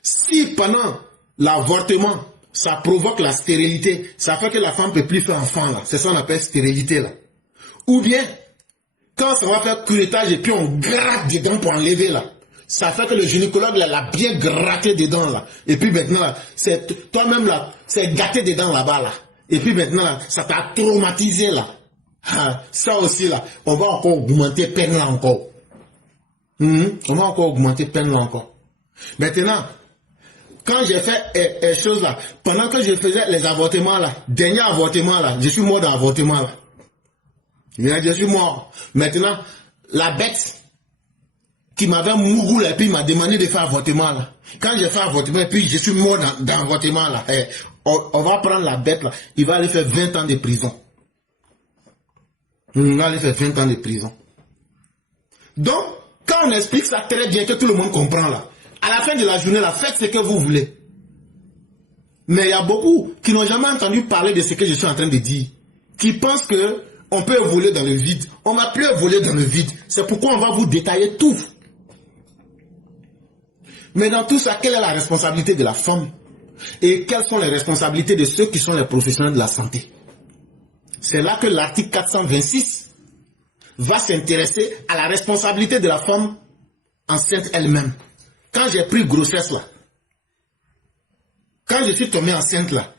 si pendant l'avortement, ça provoque la stérilité. Ça fait que la femme ne peut plus faire enfant, là. C'est ça qu'on appelle stérilité, là. Ou bien, quand ça va faire curettage et puis on gratte dedans pour enlever, là. Ça fait que le gynécologue, là, l'a bien gratté dedans, là. Et puis maintenant, là, c'est toi-même, là, c'est gâté dedans, là-bas, là. Et puis maintenant, là, ça t'a traumatisé, là. Ah, ça aussi, là, on va encore augmenter peine, là, encore. On va encore augmenter peine, là, encore. Maintenant, quand j'ai fait les choses là, pendant que je faisais les avortements là, dernier avortement là, je suis mort dans l'avortement là. Je suis mort. Maintenant, la bête qui m'avait mouru là, et puis il m'a demandé de faire avortement là. Quand j'ai fait avortement, et puis je suis mort dans l'avortement là, on va prendre la bête là, il va aller faire 20 ans de prison. Il va aller faire 20 ans de prison. Donc, quand on explique ça très bien, que tout le monde comprend là, à la fin de la journée, là, faites ce que vous voulez. Mais il y a beaucoup qui n'ont jamais entendu parler de ce que je suis en train de dire. Qui pensent que on peut voler dans le vide. On ne va plus voler dans le vide. C'est pourquoi on va vous détailler tout. Mais dans tout ça, quelle est la responsabilité de la femme? Et quelles sont les responsabilités de ceux qui sont les professionnels de la santé? C'est là que l'article 426 va s'intéresser à la responsabilité de la femme enceinte elle-même. Quand j'ai pris grossesse là, quand je suis tombé enceinte là,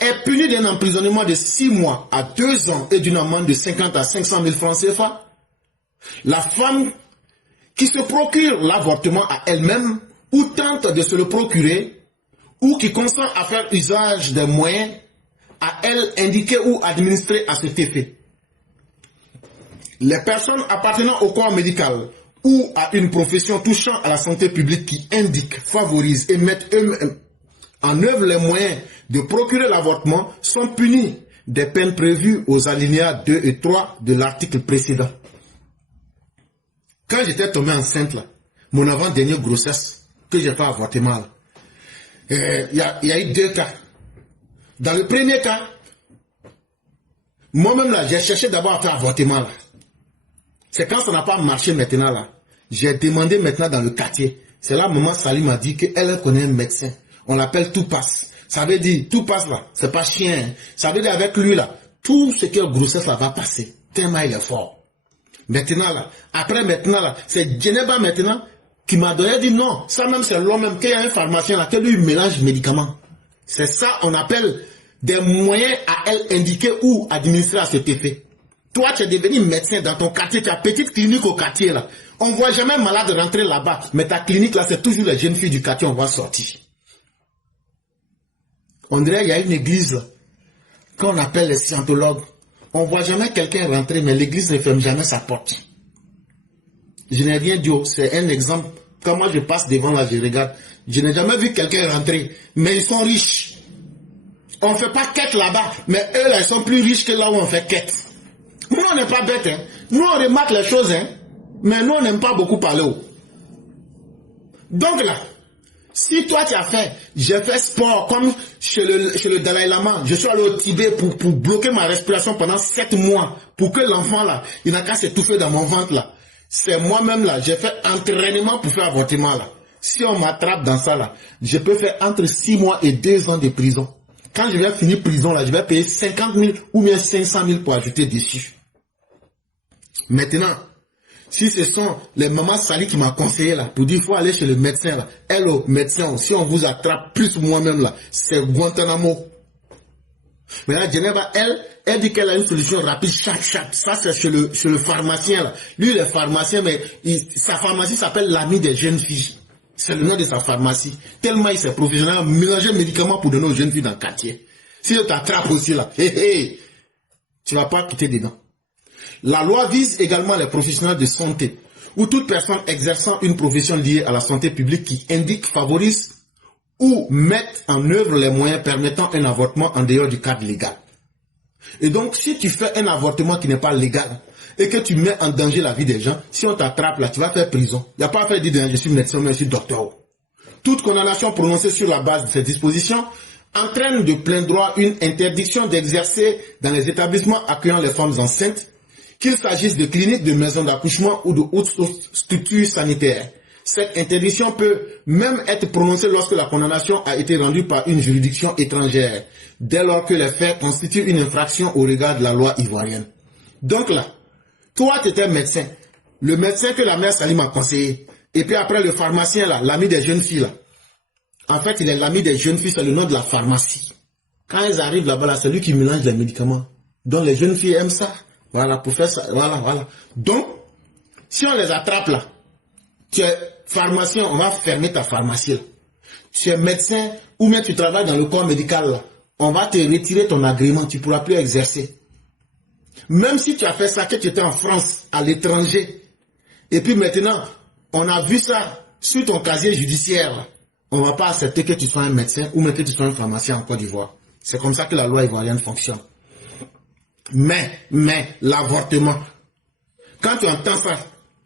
est puni d'un emprisonnement de 6 mois à 2 ans et d'une amende de 50 à 500 000 francs CFA. La femme qui se procure l'avortement à elle-même ou tente de se le procurer ou qui consent à faire usage des moyens à elle indiqués ou administrés à cet effet. Les personnes appartenant au corps médical ou à une profession touchant à la santé publique qui indiquent, favorisent et mettent eux-mêmes en œuvre les moyens de procurer l'avortement sont punis des peines prévues aux alinéas 2 et 3 de l'article précédent. Quand j'étais tombé enceinte, là, mon avant-dernière grossesse, que j'ai fait avortement, il y a eu 2 cas. Dans le premier cas, moi-même, là, j'ai cherché d'abord à faire avortement, là. C'est quand ça n'a pas marché maintenant, là. J'ai demandé maintenant dans le quartier. C'est là, maman Sali m'a dit qu'elle connaît un médecin. On l'appelle Tout Passe. Ça veut dire, Tout Passe là, c'est pas chien. Ça veut dire avec lui là, tout ce qui est grossesse là va passer. Tellement il est fort. Maintenant là, après maintenant là, c'est Geneva maintenant qui m'a donné dit non. Ça même c'est l'homme même, qu'il y a un pharmacien là, qui lui mélange médicaments. C'est ça, on appelle des moyens à elle indiquer ou administrer à cet effet. Toi, tu es devenu médecin dans ton quartier, tu as petite clinique au quartier là. On ne voit jamais un malade rentrer là-bas. Mais ta clinique là, c'est toujours les jeunes filles du quartier, on va sortir. On dirait qu'il y a une église qu'on appelle les scientologues. On ne voit jamais quelqu'un rentrer, mais l'église ne ferme jamais sa porte. Je n'ai rien dit, c'est un exemple. Quand moi je passe devant là, je regarde. Je n'ai jamais vu quelqu'un rentrer, mais ils sont riches. On ne fait pas quête là-bas, mais eux là, ils sont plus riches que là où on fait quête. Nous, on n'est pas bêtes, hein. Nous, on remarque les choses, hein. Mais nous, on n'aime pas beaucoup parler. Donc là, si toi, tu as fait, j'ai fait sport comme chez le Dalai Lama, je suis allé au Tibet pour bloquer ma respiration pendant 7 mois, pour que l'enfant là, il n'a qu'à s'étouffer dans mon ventre là. C'est moi-même là, j'ai fait entraînement pour faire avortement là. Si on m'attrape dans ça là, je peux faire entre 6 mois et 2 ans de prison. Quand je vais finir prison là, je vais payer 50 000 ou bien 500 000 pour ajouter dessus. Maintenant, si ce sont les mamans Sali qui m'ont conseillé là, pour dire qu'il faut aller chez le médecin là, elle au médecin, si on vous attrape plus moi-même là, c'est Guantanamo. Mais là, Geneva, elle dit qu'elle a une solution rapide, chaque. Ça, c'est chez le pharmacien là. Lui, il est pharmacien, mais sa pharmacie s'appelle l'ami des jeunes filles. C'est le nom de sa pharmacie. Tellement il s'est professionnel, mélanger médicaments pour donner aux jeunes filles dans le quartier. Si on t'attrape aussi là, tu ne vas pas quitter dedans. La loi vise également les professionnels de santé, ou toute personne exerçant une profession liée à la santé publique qui indique, favorise ou met en œuvre les moyens permettant un avortement en dehors du cadre légal. Et donc, si tu fais un avortement qui n'est pas légal et que tu mets en danger la vie des gens, si on t'attrape là, tu vas faire prison. Il n'y a pas à faire dire je suis médecin, mais je suis docteur. Toute condamnation prononcée sur la base de ces dispositions entraîne de plein droit une interdiction d'exercer dans les établissements accueillant les femmes enceintes, qu'il s'agisse de cliniques, de maisons d'accouchement ou de hautes structures sanitaires. Cette interdiction peut même être prononcée lorsque la condamnation a été rendue par une juridiction étrangère, dès lors que les faits constituent une infraction au regard de la loi ivoirienne. Donc là, toi tu étais médecin, le médecin que la mère Salim a conseillé, et puis après le pharmacien là, l'ami des jeunes filles là. En fait, il est l'ami des jeunes filles, c'est le nom de la pharmacie. Quand elles arrivent là-bas, là, c'est lui qui mélange les médicaments. Donc les jeunes filles aiment ça. Voilà, pour faire ça, voilà. Donc, si on les attrape là, tu es pharmacien, on va fermer ta pharmacie là. Tu es médecin ou même tu travailles dans le corps médical là, on va te retirer ton agrément, tu ne pourras plus exercer. Même si tu as fait ça, que tu étais en France, à l'étranger, et puis maintenant, on a vu ça sur ton casier judiciaire là, on ne va pas accepter que tu sois un médecin ou même que tu sois un pharmacien en Côte d'Ivoire. C'est comme ça que la loi ivoirienne fonctionne. Mais, l'avortement, quand tu entends ça,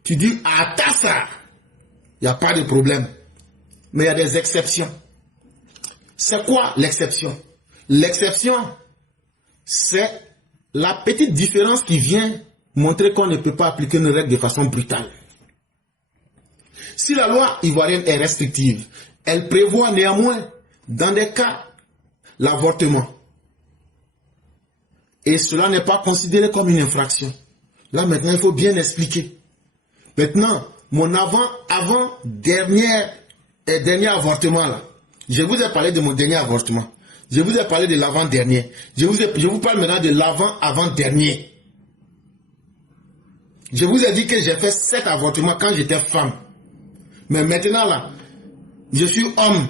tu dis, ah, t'as ça, il n'y a pas de problème. Mais il y a des exceptions. C'est quoi l'exception? L'exception, c'est la petite différence qui vient montrer qu'on ne peut pas appliquer une règle de façon brutale. Si la loi ivoirienne est restrictive, elle prévoit néanmoins, dans des cas, l'avortement. Et cela n'est pas considéré comme une infraction. Là, maintenant, il faut bien expliquer. Maintenant, mon dernier avortement, là. Je vous ai parlé de mon dernier avortement. Je vous ai parlé de l'avant-dernier. Je vous parle maintenant de l'avant-avant-dernier. Je vous ai dit que j'ai fait 7 avortements quand j'étais femme. Mais maintenant, là, je suis homme.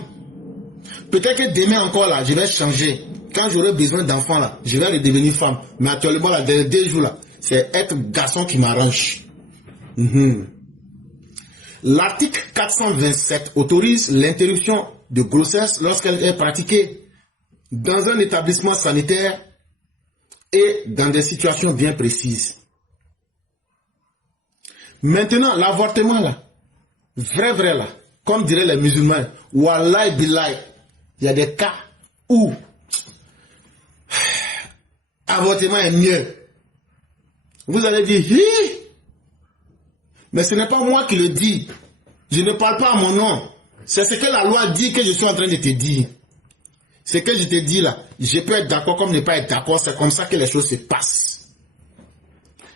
Peut-être que demain encore, là, je vais changer. Quand j'aurai besoin d'enfants, là, je vais redevenir femme. Mais actuellement, là, dans 2 jours, là, c'est être garçon qui m'arrange. L'article 427 autorise l'interruption de grossesse lorsqu'elle est pratiquée dans un établissement sanitaire et dans des situations bien précises. Maintenant, l'avortement, là, vrai, là, comme diraient les musulmans, wallahi billahi, il y a des cas où avortement est mieux. Vous allez dire, hi! Mais ce n'est pas moi qui le dis. Je ne parle pas à mon nom. C'est ce que la loi dit que je suis en train de te dire. Ce que je te dis là, je peux être d'accord comme ne pas être d'accord, c'est comme ça que les choses se passent.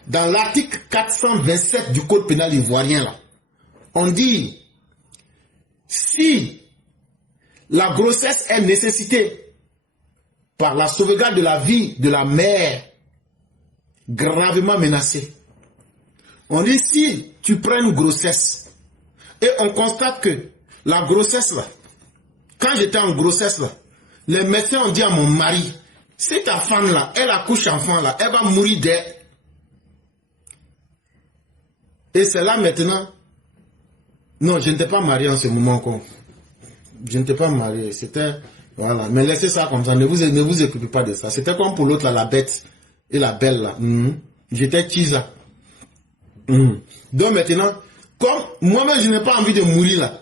Dans l'article 427 du Code pénal ivoirien, là, on dit, si la grossesse est nécessitée par la sauvegarde de la vie de la mère gravement menacée, on dit si tu prends une grossesse et on constate que la grossesse là, quand j'étais en grossesse là, les médecins ont dit à mon mari, si ta femme là, elle accouche enfant là, elle va mourir d'elle. Et c'est là maintenant, non, je n'étais pas marié en ce moment encore. Je n'étais pas marié, c'était, voilà, mais laissez ça comme ça, ne vous occupez pas de ça. C'était comme pour l'autre là, la bête et la belle là. J'étais cheese là. Donc maintenant, comme moi-même je n'ai pas envie de mourir là,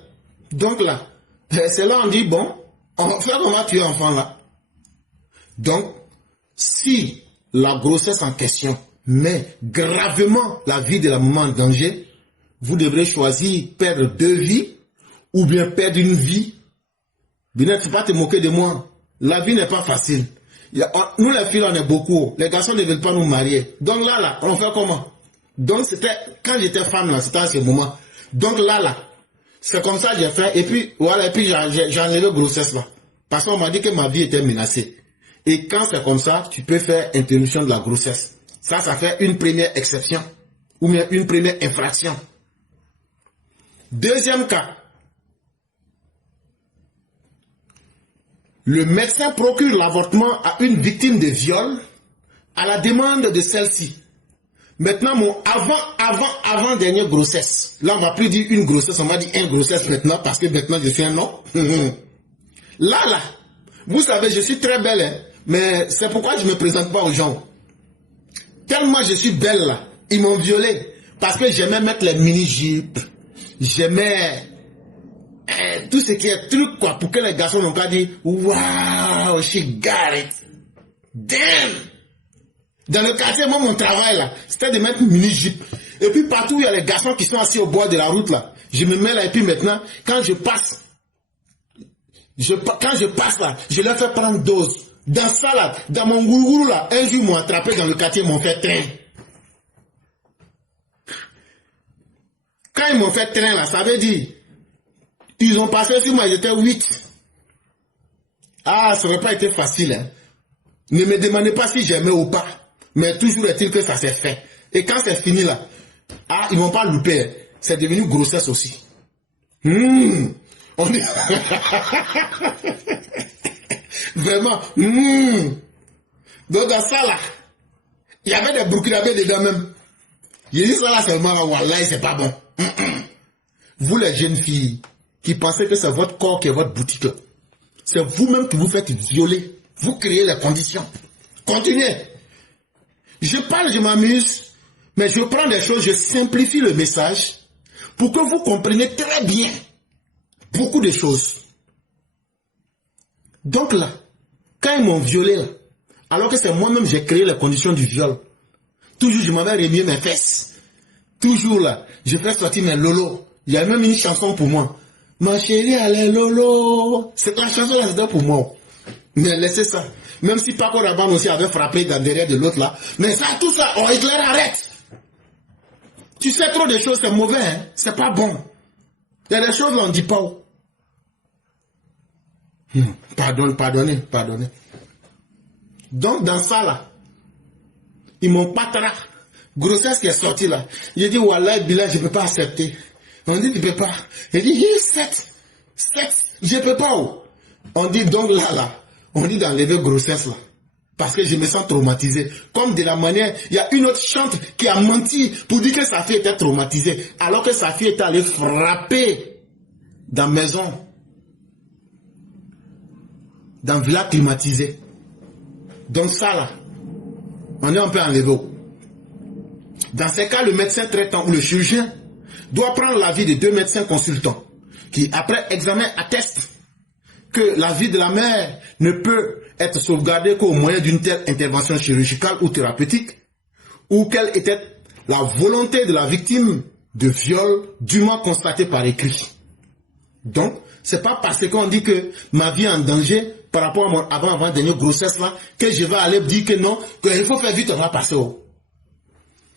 donc là, c'est là on dit bon, on va faire comment tuer l'enfant là. Donc, si la grossesse en question met gravement la vie de la maman en danger, vous devrez choisir perdre 2 vies ou bien perdre une vie. Il ne faut pas te moquer de moi. La vie n'est pas facile. Nous les filles on est beaucoup, les garçons ne veulent pas nous marier. Donc là, on fait comment? Donc c'était, quand j'étais femme là, c'était à ce moment. Donc là, c'est comme ça que j'ai fait. Et puis, voilà, et puis j'ai enlevé grossesse là. Parce qu'on m'a dit que ma vie était menacée. Et quand c'est comme ça, tu peux faire interruption de la grossesse. Ça fait une première exception. Ou bien une première infraction. Deuxième cas. Le médecin procure l'avortement à une victime de viol à la demande de celle-ci. Maintenant, mon avant dernière grossesse. Là, on va plus dire une grossesse, on va dire une grossesse maintenant parce que maintenant je suis un homme. Là, vous savez, je suis très belle, hein, mais c'est pourquoi je ne me présente pas aux gens. Tellement je suis belle là, ils m'ont violée parce que j'aimais mettre les mini-jupes, j'aimais tout ce qui est truc quoi, pour que les garçons n'ont pas dit wow, she got it. Damn! Dans le quartier, moi, mon travail là, c'était de mettre une mini-jupe. Et puis partout, il y a les garçons qui sont assis au bord de la route là. Je me mets là et puis maintenant, quand je passe là, je leur fais prendre dose. Dans ça là, dans mon gourougou là, un jour ils m'ont attrapé dans le quartier, ils m'ont fait train. Quand ils m'ont fait train là, ça veut dire, ils ont passé sur moi, j'étais 8. Ah, ça n'aurait pas été facile. Hein. Ne me demandez pas si j'aimais ou pas. Mais toujours est-il que ça s'est fait. Et quand c'est fini là, ah, ils ne vont pas louper. Hein. C'est devenu grossesse aussi. On dit... Vraiment. Donc dans ça là, il y avait des Burkinabés dedans même. J'ai dit ça là seulement, wallah, c'est pas bon. Vous les jeunes filles qui pensez que c'est votre corps qui est votre boutique, c'est vous-même qui vous faites violer. Vous créez les conditions. Continuez. Je parle, je m'amuse, mais je prends des choses, je simplifie le message pour que vous compreniez très bien beaucoup de choses. Donc là, quand ils m'ont violé, là, alors que c'est moi-même j'ai créé les conditions du viol, toujours je m'avais remis mes fesses. Toujours là, je fais sortir mes lolos. Il y a même une chanson pour moi. Ma chérie, allez lolo. C'est la chanson là, c'était pour moi. Mais laissez ça. Même si Paco Rabanne aussi avait frappé dans derrière de l'autre là. Mais ça, tout ça, oh Hitler, arrête. Tu sais trop de choses, c'est mauvais, hein. C'est pas bon. Il y a des choses là, on ne dit pas. Pardonnez. Donc dans ça là, ils m'ont patra. Grossesse qui est sortie là. J'ai dit, wallah, Bilal, je ne peux pas accepter. On dit, tu ne peux pas. J'ai dit, 7, je ne peux pas. Oh. On dit donc là, on dit d'enlever grossesse là. Parce que je me sens traumatisé. Comme de la manière, il y a une autre chante qui a menti pour dire que sa fille était traumatisée. Alors que sa fille était allée frapper dans la maison. Dans le village climatisé. Donc ça là, on est un peu enlevé. Dans ces cas, le médecin traitant ou le chirurgien doit prendre l'avis de 2 médecins consultants qui, après examen, attestent que la vie de la mère ne peut être sauvegardée qu'au moyen d'une telle intervention chirurgicale ou thérapeutique, ou quelle était la volonté de la victime de viol dûment constatée par écrit. Donc, c'est pas parce qu'on dit que ma vie est en danger par rapport à mon avant-dernière grossesse là, que je vais aller dire que non, qu'il faut faire vite, on va passer au...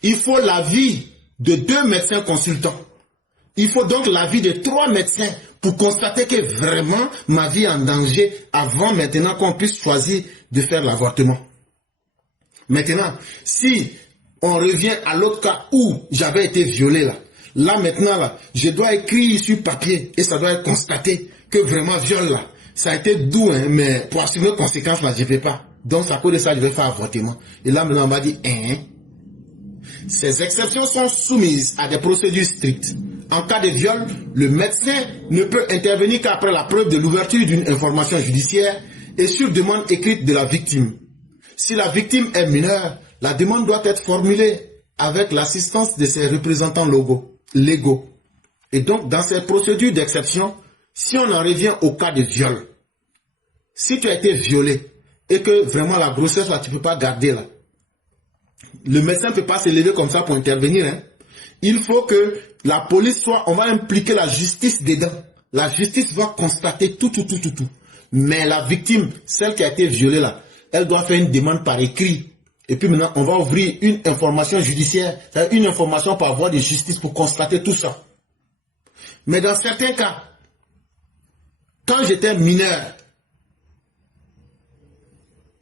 Il faut l'avis de 2 médecins consultants. Il faut donc l'avis de 3 médecins pour constater que vraiment ma vie est en danger avant maintenant qu'on puisse choisir de faire l'avortement. Maintenant, si on revient à l'autre cas où j'avais été violé là maintenant là, je dois écrire sur papier et ça doit être constaté que vraiment viol là, ça a été doux, hein, mais pour assumer les conséquences là, je ne peux pas. Donc à cause de ça, je vais faire avortement. Et là maintenant on m'a dit, ces exceptions sont soumises à des procédures strictes. En cas de viol, le médecin ne peut intervenir qu'après la preuve de l'ouverture d'une information judiciaire et sur demande écrite de la victime. Si la victime est mineure, la demande doit être formulée avec l'assistance de ses représentants légaux. Et donc, dans ces procédures d'exception, si on en revient au cas de viol, si tu as été violé et que vraiment la grossesse, là, tu ne peux pas garder là, le médecin ne peut pas se lever comme ça pour intervenir. Hein. Il faut que la police soit... On va impliquer la justice dedans. La justice va constater tout. Mais la victime, celle qui a été violée là, elle doit faire une demande par écrit. Et puis maintenant, on va ouvrir une information judiciaire, c'est-à-dire une information par voie de justice pour constater tout ça. Mais dans certains cas, quand j'étais mineur,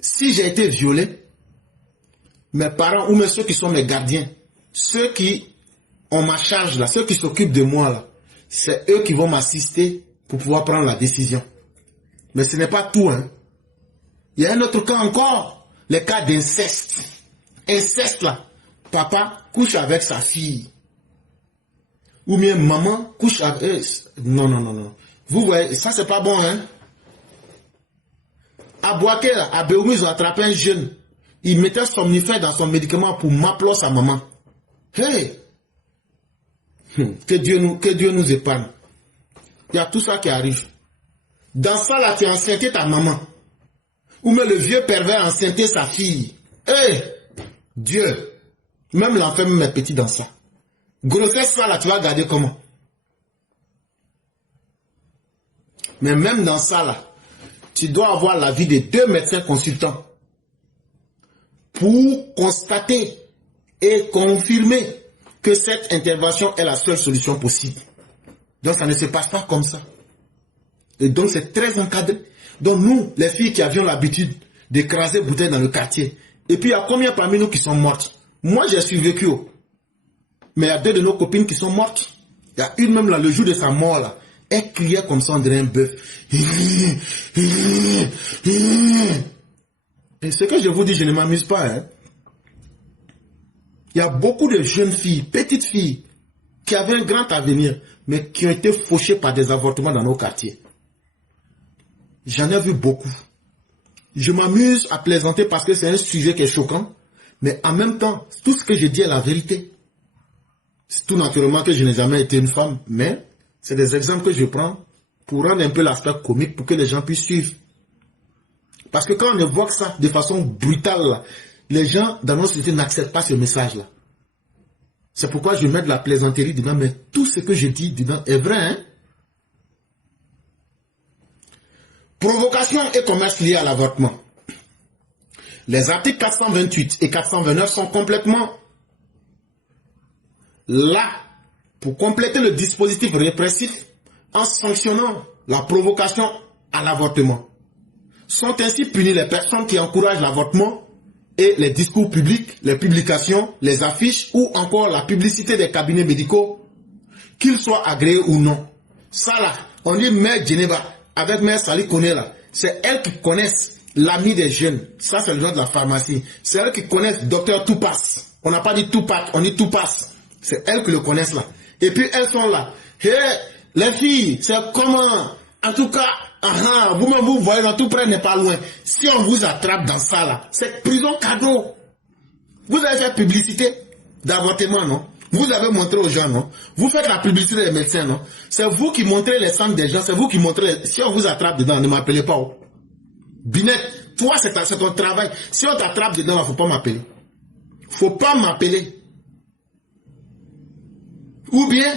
si j'ai été violé, mes parents ou même ceux qui sont mes gardiens, ceux qui ont ma charge là, ceux qui s'occupent de moi là, c'est eux qui vont m'assister pour pouvoir prendre la décision. Mais ce n'est pas tout, hein. Il y a un autre cas encore, les cas d'inceste. Inceste là, papa couche avec sa fille. Ou bien maman couche avec... Non. Vous voyez, ça c'est pas bon, hein. À Boaké là, à Béoumi, ils ont attrapé un jeune. Il mettait somnifère dans son médicament pour m'appeler sa maman. Hey! Que Dieu nous épargne. Il y a tout ça qui arrive. Dans ça, là, tu as enceinté ta maman. Ou même le vieux pervers a enceinté sa fille. Hey! Dieu! Même l'enfant, même est petit dans ça. Grossesse, ça, là, tu vas garder comment? Mais même dans ça, là, tu dois avoir l'avis des 2 médecins consultants pour constater et confirmer que cette intervention est la seule solution possible. Donc ça ne se passe pas comme ça. Et donc c'est très encadré. Donc nous, les filles qui avions l'habitude d'écraser bouteilles dans le quartier, et puis il y a combien parmi nous qui sont mortes? Moi j'ai survécu, mais il y a 2 de nos copines qui sont mortes. Il y a une même là, le jour de sa mort là, elle criait comme ça, on dirait un bœuf. Et ce que je vous dis, je ne m'amuse pas. Hein. Il y a beaucoup de jeunes filles, petites filles, qui avaient un grand avenir, mais qui ont été fauchées par des avortements dans nos quartiers. J'en ai vu beaucoup. Je m'amuse à plaisanter parce que c'est un sujet qui est choquant, mais en même temps, tout ce que je dis est la vérité. C'est tout naturellement que je n'ai jamais été une femme, mais c'est des exemples que je prends pour rendre un peu l'aspect comique pour que les gens puissent suivre. Parce que quand on évoque ça de façon brutale, là, les gens dans notre société n'acceptent pas ce message-là. C'est pourquoi je mets de la plaisanterie dedans, mais tout ce que je dis dedans est vrai. Hein? Provocation et commerce liés à l'avortement. Les articles 428 et 429 sont complètement là pour compléter le dispositif répressif en sanctionnant la provocation à l'avortement. Sont ainsi punis les personnes qui encouragent l'avortement et les discours publics, les publications, les affiches ou encore la publicité des cabinets médicaux, qu'ils soient agréés ou non. Ça là, on dit Mère Geneva avec Mère Sali Koné là, c'est elles qui connaissent l'ami des jeunes. Ça c'est le nom de la pharmacie. C'est elles qui connaissent Docteur Toupas. On n'a pas dit Tupac, on dit Toupas. C'est elles qui le connaissent là. Et puis elles sont là. Hey, les filles, c'est comment? En tout cas, vous-même vous voyez dans tout près n'est pas loin. Si on vous attrape dans ça là, c'est prison cadeau. Vous avez fait publicité d'avortement, non? Vous avez montré aux gens, non? Vous faites la publicité des médecins, non? C'est vous qui montrez les sangs des gens, c'est vous qui montrez. Si on vous attrape dedans, ne m'appelez pas. Oh. Binette, toi c'est ton travail. Si on t'attrape dedans, il ne faut pas m'appeler. Faut pas m'appeler. Ou bien,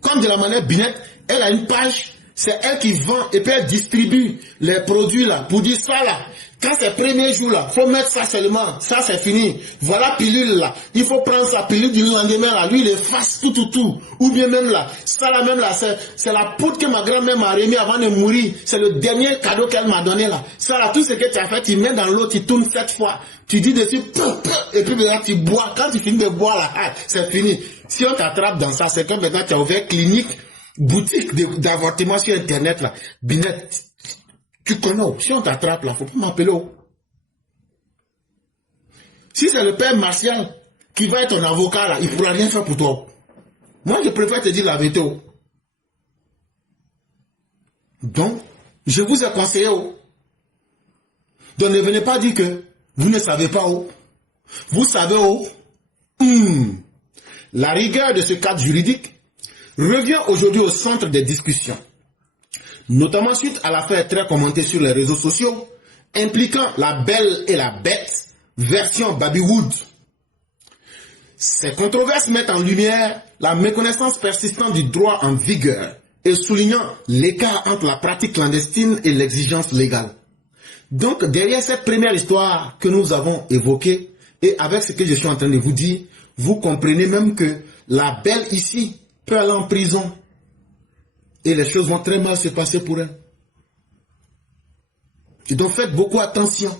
comme de la manière Binette, elle a une page, c'est elle qui vend et puis elle distribue les produits là, pour dire ça là. Quand c'est le premier jour là, faut mettre ça seulement, ça c'est fini. Voilà pilule là, il faut prendre sa pilule du lendemain là, lui il efface tout. Ou bien même là, ça là même là, c'est la poudre que ma grand-mère m'a remis avant de mourir. C'est le dernier cadeau qu'elle m'a donné là. Ça là, tout ce que tu as fait, tu mets dans l'eau, tu tournes 7 fois. Tu dis dessus, et puis là tu bois. Quand tu finis de boire là, c'est fini. Si on t'attrape dans ça, c'est comme maintenant tu as ouvert clinique, boutique d'avortement sur internet là. Binette, tu connais, si on t'attrape là, faut pas m'appeler. Si c'est le père Martial qui va être ton avocat là, il pourra rien faire pour toi. Moi je préfère te dire la vérité. Donc, je vous ai conseillé. Donc ne venez pas dire que vous ne savez pas. Vous savez. La rigueur de ce cadre juridique revient aujourd'hui au centre des discussions, notamment suite à l'affaire très commentée sur les réseaux sociaux impliquant la belle et la bête version Baby Wood. Ces controverses mettent en lumière la méconnaissance persistante du droit en vigueur et soulignant l'écart entre la pratique clandestine et l'exigence légale. Donc derrière cette première histoire que nous avons évoquée et avec ce que je suis en train de vous dire, vous comprenez même que la belle ici peut aller en prison. Et les choses vont très mal se passer pour elle. Et donc faites beaucoup attention.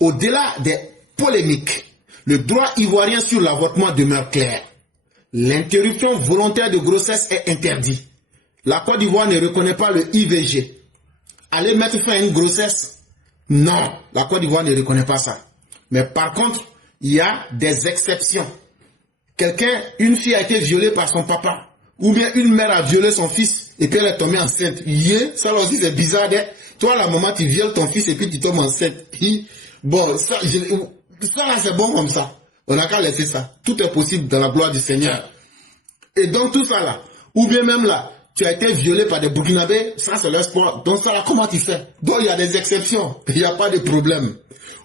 Au-delà des polémiques, le droit ivoirien sur l'avortement demeure clair. L'interruption volontaire de grossesse est interdite. La Côte d'Ivoire ne reconnaît pas le IVG. Aller mettre fin à une grossesse? Non, la Côte d'Ivoire ne reconnaît pas ça. Mais par contre, il y a des exceptions. Une fille a été violée par son papa. Ou bien une mère a violé son fils et puis elle est tombée enceinte. Ça aussi c'est bizarre. Toi la maman tu violes ton fils et puis tu tombes enceinte. Bon, ça là c'est bon comme ça. On n'a qu'à laisser ça. Tout est possible dans la gloire du Seigneur. Et donc tout ça là. Ou bien même là, tu as été violé par des Burkinabés. Ça c'est leur sport. Donc ça là, comment tu fais? Donc il y a des exceptions. Il n'y a pas de problème.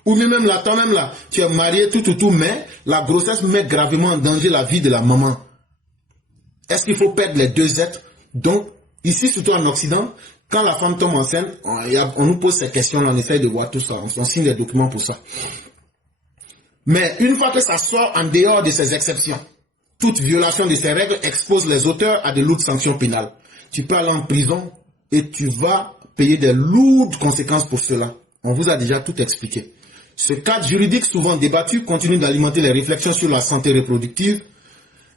Ou bien même là, toi-même là, tu es marié, tout, mais la grossesse met gravement en danger la vie de la maman. Est-ce qu'il faut perdre les 2 êtres? Donc, Ici, surtout en Occident, quand la femme tombe enceinte, on nous pose ces questions-là, on essaie de voir tout ça, on signe des documents pour ça. Mais une fois que ça sort en dehors de ces exceptions, toute violation de ces règles expose les auteurs à de lourdes sanctions pénales. Tu peux aller en prison et tu vas payer des lourdes conséquences pour cela. On vous a déjà tout expliqué. Ce cadre juridique souvent débattu continue d'alimenter les réflexions sur la santé reproductive,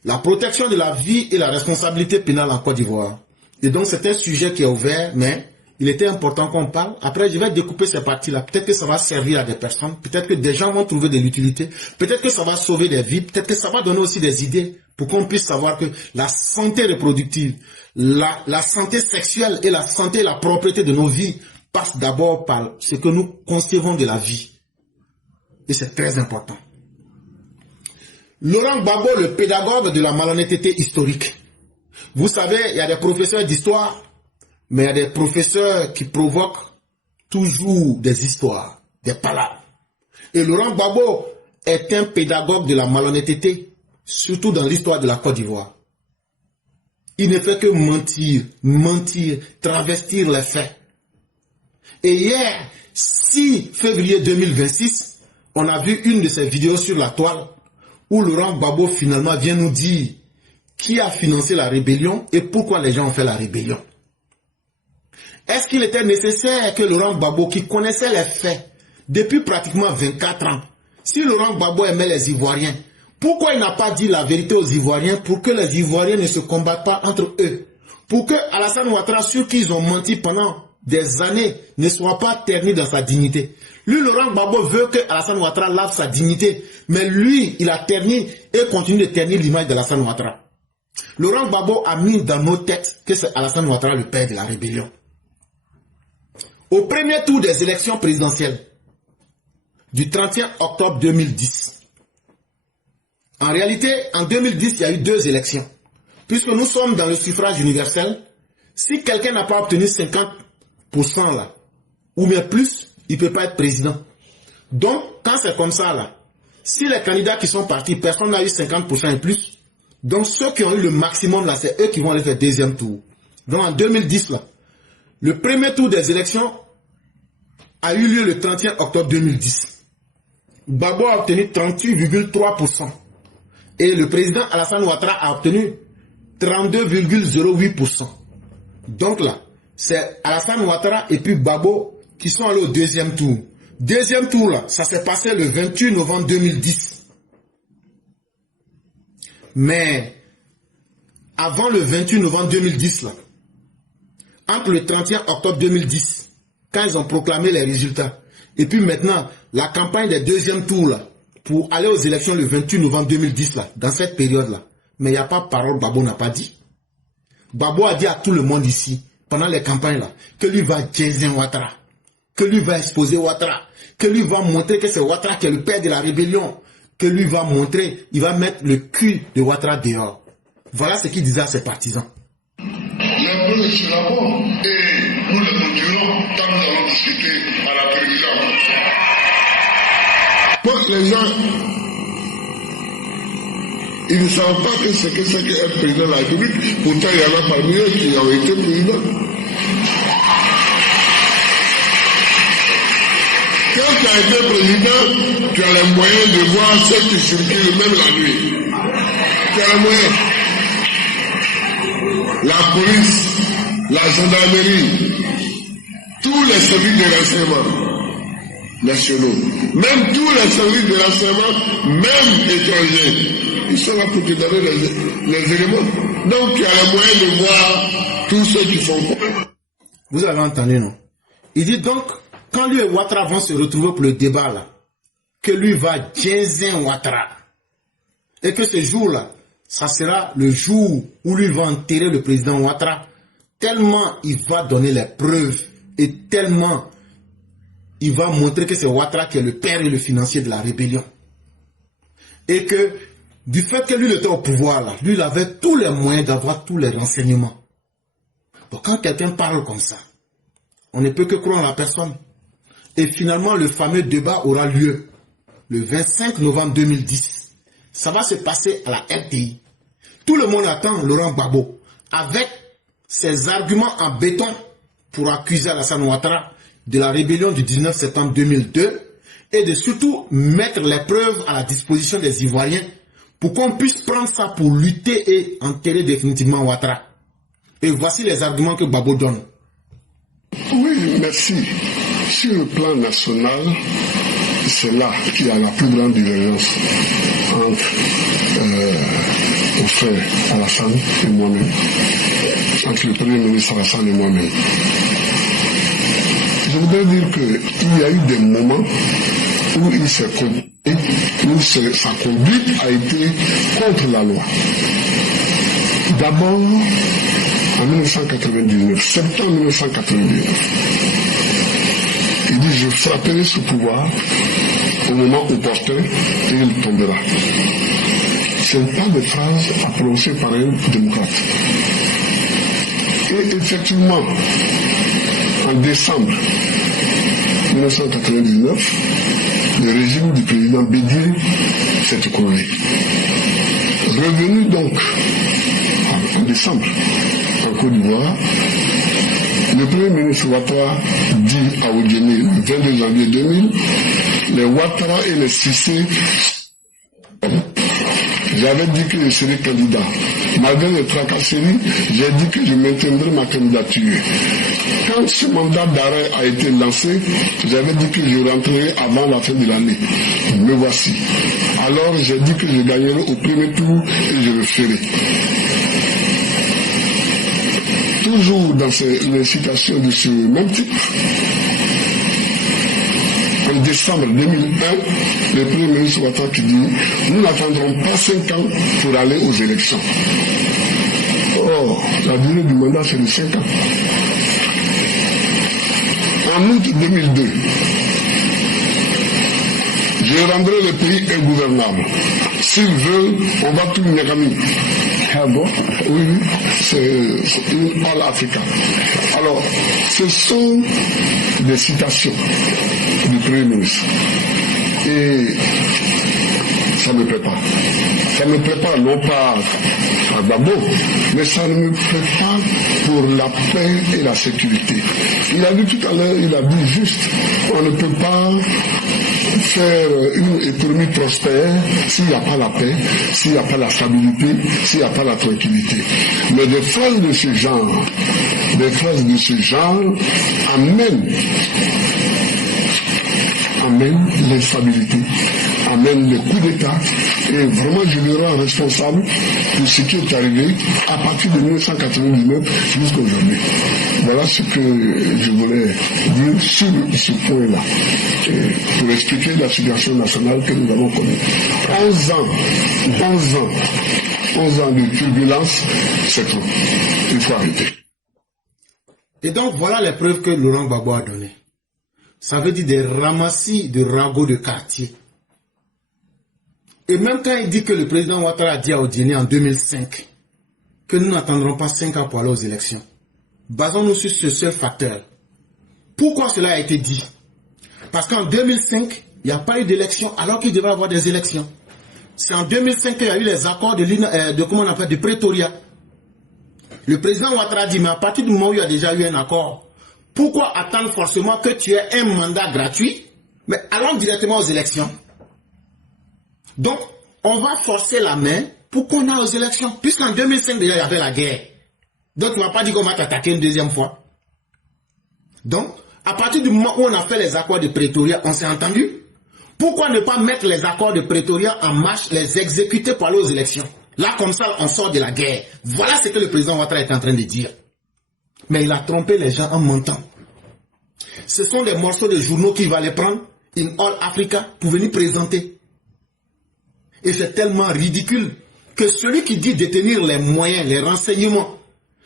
la protection de la vie et la responsabilité pénale en Côte d'Ivoire. Et donc c'est un sujet qui est ouvert, mais il était important qu'on parle. Après, je vais découper ces parties-là. Peut-être que ça va servir à des personnes. Peut-être que des gens vont trouver de l'utilité. Peut-être que ça va sauver des vies. Peut-être que ça va donner aussi des idées pour qu'on puisse savoir que la santé reproductive, la santé sexuelle et la santé et la propriété de nos vies passent d'abord par ce que nous concevons de la vie. Et c'est très important. Laurent Gbagbo, le pédagogue de la malhonnêteté historique. Vous savez, il y a des professeurs d'histoire, mais il y a des professeurs qui provoquent toujours des histoires, des palabres. Et Laurent Gbagbo est un pédagogue de la malhonnêteté, surtout dans l'histoire de la Côte d'Ivoire. Il ne fait que mentir, travestir les faits. Et hier, 6 février 2026, on a vu une de ses vidéos sur la toile où Laurent Gbagbo finalement vient nous dire qui a financé la rébellion et pourquoi les gens ont fait la rébellion. Est-ce qu'il était nécessaire que Laurent Gbagbo, qui connaissait les faits depuis pratiquement 24 ans, si Laurent Gbagbo aimait les Ivoiriens, pourquoi il n'a pas dit la vérité aux Ivoiriens pour que les Ivoiriens ne se combattent pas entre eux? Pour que Alassane Ouattara, sur qui ils ont menti pendant des années, ne soit pas terni dans sa dignité. Lui, Laurent Gbagbo veut que Alassane Ouattara lave sa dignité, mais lui, il a terni et continue de ternir l'image d'Alassane Ouattara. Laurent Gbagbo a mis dans nos têtes que c'est Alassane Ouattara le père de la rébellion. Au premier tour des élections présidentielles du 31 octobre 2010, en réalité, en 2010, il y a eu 2 élections. Puisque nous sommes dans le suffrage universel, si quelqu'un n'a pas obtenu 50% là, ou bien plus, il ne peut pas être président. Donc, quand c'est comme ça là, si les candidats qui sont partis, personne n'a eu 50% et plus, donc ceux qui ont eu le maximum là, c'est eux qui vont aller faire deuxième tour. Donc en 2010 là, le premier tour des élections a eu lieu le 31 octobre 2010. Gbagbo a obtenu 38,3%. Et le président Alassane Ouattara a obtenu 32,08%. Donc là, c'est Alassane Ouattara et puis Gbagbo qui sont allés au deuxième tour. Deuxième tour là, ça s'est passé le 28 novembre 2010. Mais avant le 28 novembre 2010 là, entre le 31 octobre 2010, quand ils ont proclamé les résultats, et puis maintenant, la campagne des deuxièmes tours là, pour aller aux élections le 28 novembre 2010 là, dans cette période-là, mais il n'y a pas parole, Gbagbo n'a pas dit. Gbagbo a dit à tout le monde ici, pendant les campagnes là, que lui va jaiser Ouattara, que lui va exposer Ouattara, que lui va montrer que c'est Ouattara qui est le père de la rébellion, que lui va montrer, il va mettre le cul de Ouattara dehors. Voilà ce qu'il disait à ses partisans. L'impression sur la bombe et nous le dirons quand nous allons discuter à la télévision. Donc les gens, ils ne savent pas que c'est qu'un président de la République. Pourtant, il y en a parmi eux qui ont été présidents. Quand tu as été président, tu as les moyens de voir ceux qui circulent même la nuit. Tu as les moyens. La police, la gendarmerie, tous les services de renseignement nationaux, même tous les services de renseignement, même étrangers, ils sont là pour te donner les éléments. Donc tu as les moyens de voir tous ceux qui font quoi. Vous avez entendu, non? Il dit donc, quand lui et Ouattara vont se retrouver pour le débat là, que lui va jaiser Ouattara, et que ce jour-là, ça sera le jour où lui va enterrer le président Ouattara, tellement il va donner les preuves et tellement il va montrer que c'est Ouattara qui est le père et le financier de la rébellion. Et que du fait que lui était au pouvoir là, lui il avait tous les moyens d'avoir tous les renseignements. Donc quand quelqu'un parle comme ça, on ne peut que croire en la personne. Et finalement le fameux débat aura lieu le 25 novembre 2010. Ça va se passer à la RTI. Tout le monde attend Laurent Gbagbo avec ses arguments en béton pour accuser Alassane Ouattara de la rébellion du 19 septembre 2002 et de surtout mettre les preuves à la disposition des Ivoiriens pour qu'on puisse prendre ça pour lutter et enterrer définitivement Ouattara. Et voici les arguments que Gbagbo donne. Oui, merci. Sur le plan national, c'est là qu'il y a la plus grande divergence entre mon frère Alassane et moi-même, entre le premier ministre Alassane et moi-même. Je voudrais dire qu'il y a eu des moments où il s'est conduit, où sa conduite a été contre la loi. D'abord, en 1999, septembre 1999, il dit: je frapperai ce pouvoir au moment opportun et il tombera. Ce n'est pas des phrases à prononcer par un démocrate. Et effectivement, en décembre 1999, le régime du président Bédié s'est écroulé. Revenu donc en décembre en Côte d'Ivoire, le premier ministre Ouattara dit à Odéné le 22 janvier 2000, les Ouattara et les Cissé, j'avais dit que je serais candidat. Malgré les tracasseries, j'ai dit que je maintiendrai ma candidature. Quand ce mandat d'arrêt a été lancé, j'avais dit que je rentrerai avant la fin de l'année. Me voici. Alors j'ai dit que je gagnerai au premier tour et je le ferai. Toujours dans une citation de ce même type, en décembre 2001, le premier ministre Ouattara qui dit: nous n'attendrons pas 5 ans pour aller aux élections. Or, la durée du mandat, c'est de 5 ans. En août 2002, je rendrai le pays ingouvernable. S'ils veulent, on va tout négami. Ah bon? Oui, c'est une All Africa. Alors, ce sont des citations du Premier ministre. Et ça ne me plaît pas. Ça ne me plaît pas, non pas à Gbagbo, mais ça ne me plaît pas pour la paix et la sécurité. Il a dit tout à l'heure, il a dit juste, on ne peut pas faire une économie prospère s'il n'y a pas la paix, s'il n'y a pas la stabilité, s'il n'y a pas la tranquillité. Mais des phrases de ce genre amènent l'instabilité, amènent les coups d'État, et vraiment je le rends responsable de ce qui est arrivé à partir de 1999 jusqu'à aujourd'hui. Voilà ce que je voulais dire sur ce point-là, pour expliquer la situation nationale que nous avons connue. 11 ans de turbulence, c'est trop. Il faut arrêter. Et donc voilà les preuves que Laurent Gbagbo a données. Ça veut dire des ramassis de ragots de quartier. Et même quand il dit que le président Ouattara a dit à Odéné en 2005 que nous n'attendrons pas 5 ans pour aller aux élections, basons-nous sur ce seul facteur. Pourquoi cela a été dit? Parce qu'en 2005, il n'y a pas eu d'élection alors qu'il devait y avoir des élections. C'est en 2005 qu'il y a eu les accords de Pretoria. Le président Ouattara dit, mais à partir du moment où il y a déjà eu un accord, pourquoi attendre forcément que tu aies un mandat gratuit, mais allons directement aux élections? Donc, on va forcer la main pour qu'on aille aux élections. Puisqu'en 2005, déjà, il y avait la guerre. Donc, tu ne m'as pas dit qu'on va t'attaquer une deuxième fois. Donc, à partir du moment où on a fait les accords de Pretoria, on s'est entendu. Pourquoi ne pas mettre les accords de Pretoria en marche, les exécuter pour aller aux élections? Là, comme ça, on sort de la guerre. Voilà ce que le président Ouattara est en train de dire. Mais il a trompé les gens en mentant. Ce sont des morceaux de journaux qu'il va les prendre, in All Africa, pour venir présenter. Et c'est tellement ridicule que celui qui dit détenir les moyens, les renseignements,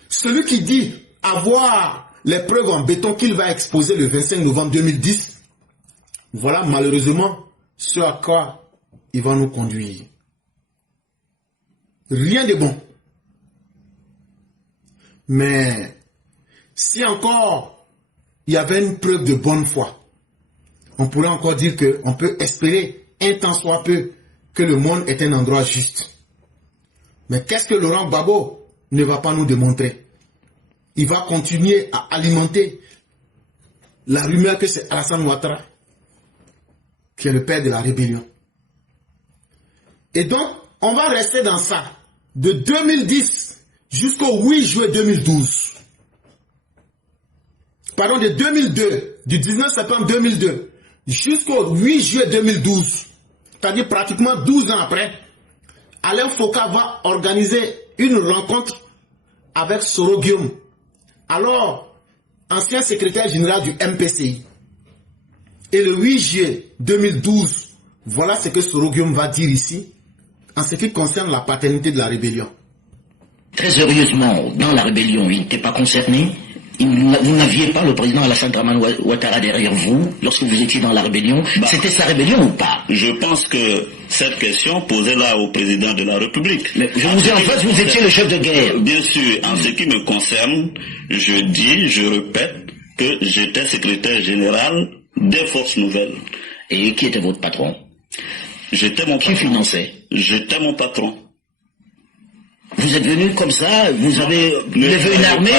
celui qui dit avoir les preuves en béton qu'il va exposer le 25 novembre 2010, voilà malheureusement ce à quoi il va nous conduire. Rien de bon. Mais si encore il y avait une preuve de bonne foi, on pourrait encore dire qu'on peut espérer un tant soit peu que le monde est un endroit juste. Mais qu'est-ce que Laurent Gbagbo ne va pas nous démontrer? il va continuer à alimenter la rumeur que c'est Alassane Ouattara qui est le père de la rébellion. Et donc, on va rester dans ça de 2010 jusqu'au 8 juillet 2012. Pardon, de 2002, du 19 septembre 2002 jusqu'au 8 juillet 2012, c'est-à-dire pratiquement 12 ans après, Alain Foka va organiser une rencontre avec Soro Guillaume, alors ancien secrétaire général du MPCI. Et le 8 juillet 2012, voilà ce que Soro Guillaume va dire ici en ce qui concerne la paternité de la rébellion. Très sérieusement, dans la rébellion, il n'était pas concerné? Vous n'aviez pas le président Alassane Dramane Ouattara derrière vous lorsque vous étiez dans la rébellion? C'était sa rébellion ou pas? Je pense que cette question, posez-la au président de la République. Mais je vous ai en face, vous étiez le chef de guerre. Bien sûr, en ce qui me concerne, je répète que j'étais secrétaire général des Forces Nouvelles. Et qui était votre patron? J'étais mon patron. Qui finançait? J'étais mon patron. Vous êtes venu comme ça, vous avez levé une armée.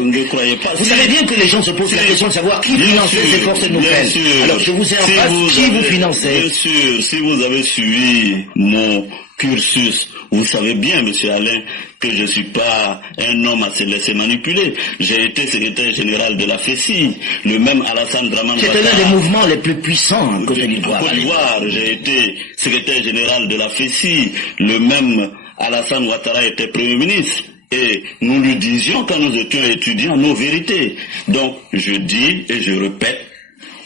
Ne croyez pas. Vous savez bien que les gens se posent la question de savoir qui finançait ces forces nouvelles. Alors je vous ai en face, qui vous finançait? Bien sûr, si vous avez suivi mon cursus, vous savez bien, monsieur Alain, que je ne suis pas un homme à se laisser manipuler. J'ai été secrétaire général de la FECI, le même Alassane Dramane Ouattara. C'était l'un des mouvements les plus puissants en Côte d'Ivoire. En Côte d'Ivoire, j'ai été secrétaire général de la FECI, le même Alassane Ouattara était Premier ministre. Et nous lui disions quand nous étions étudiants nos vérités. Donc, je dis et je répète.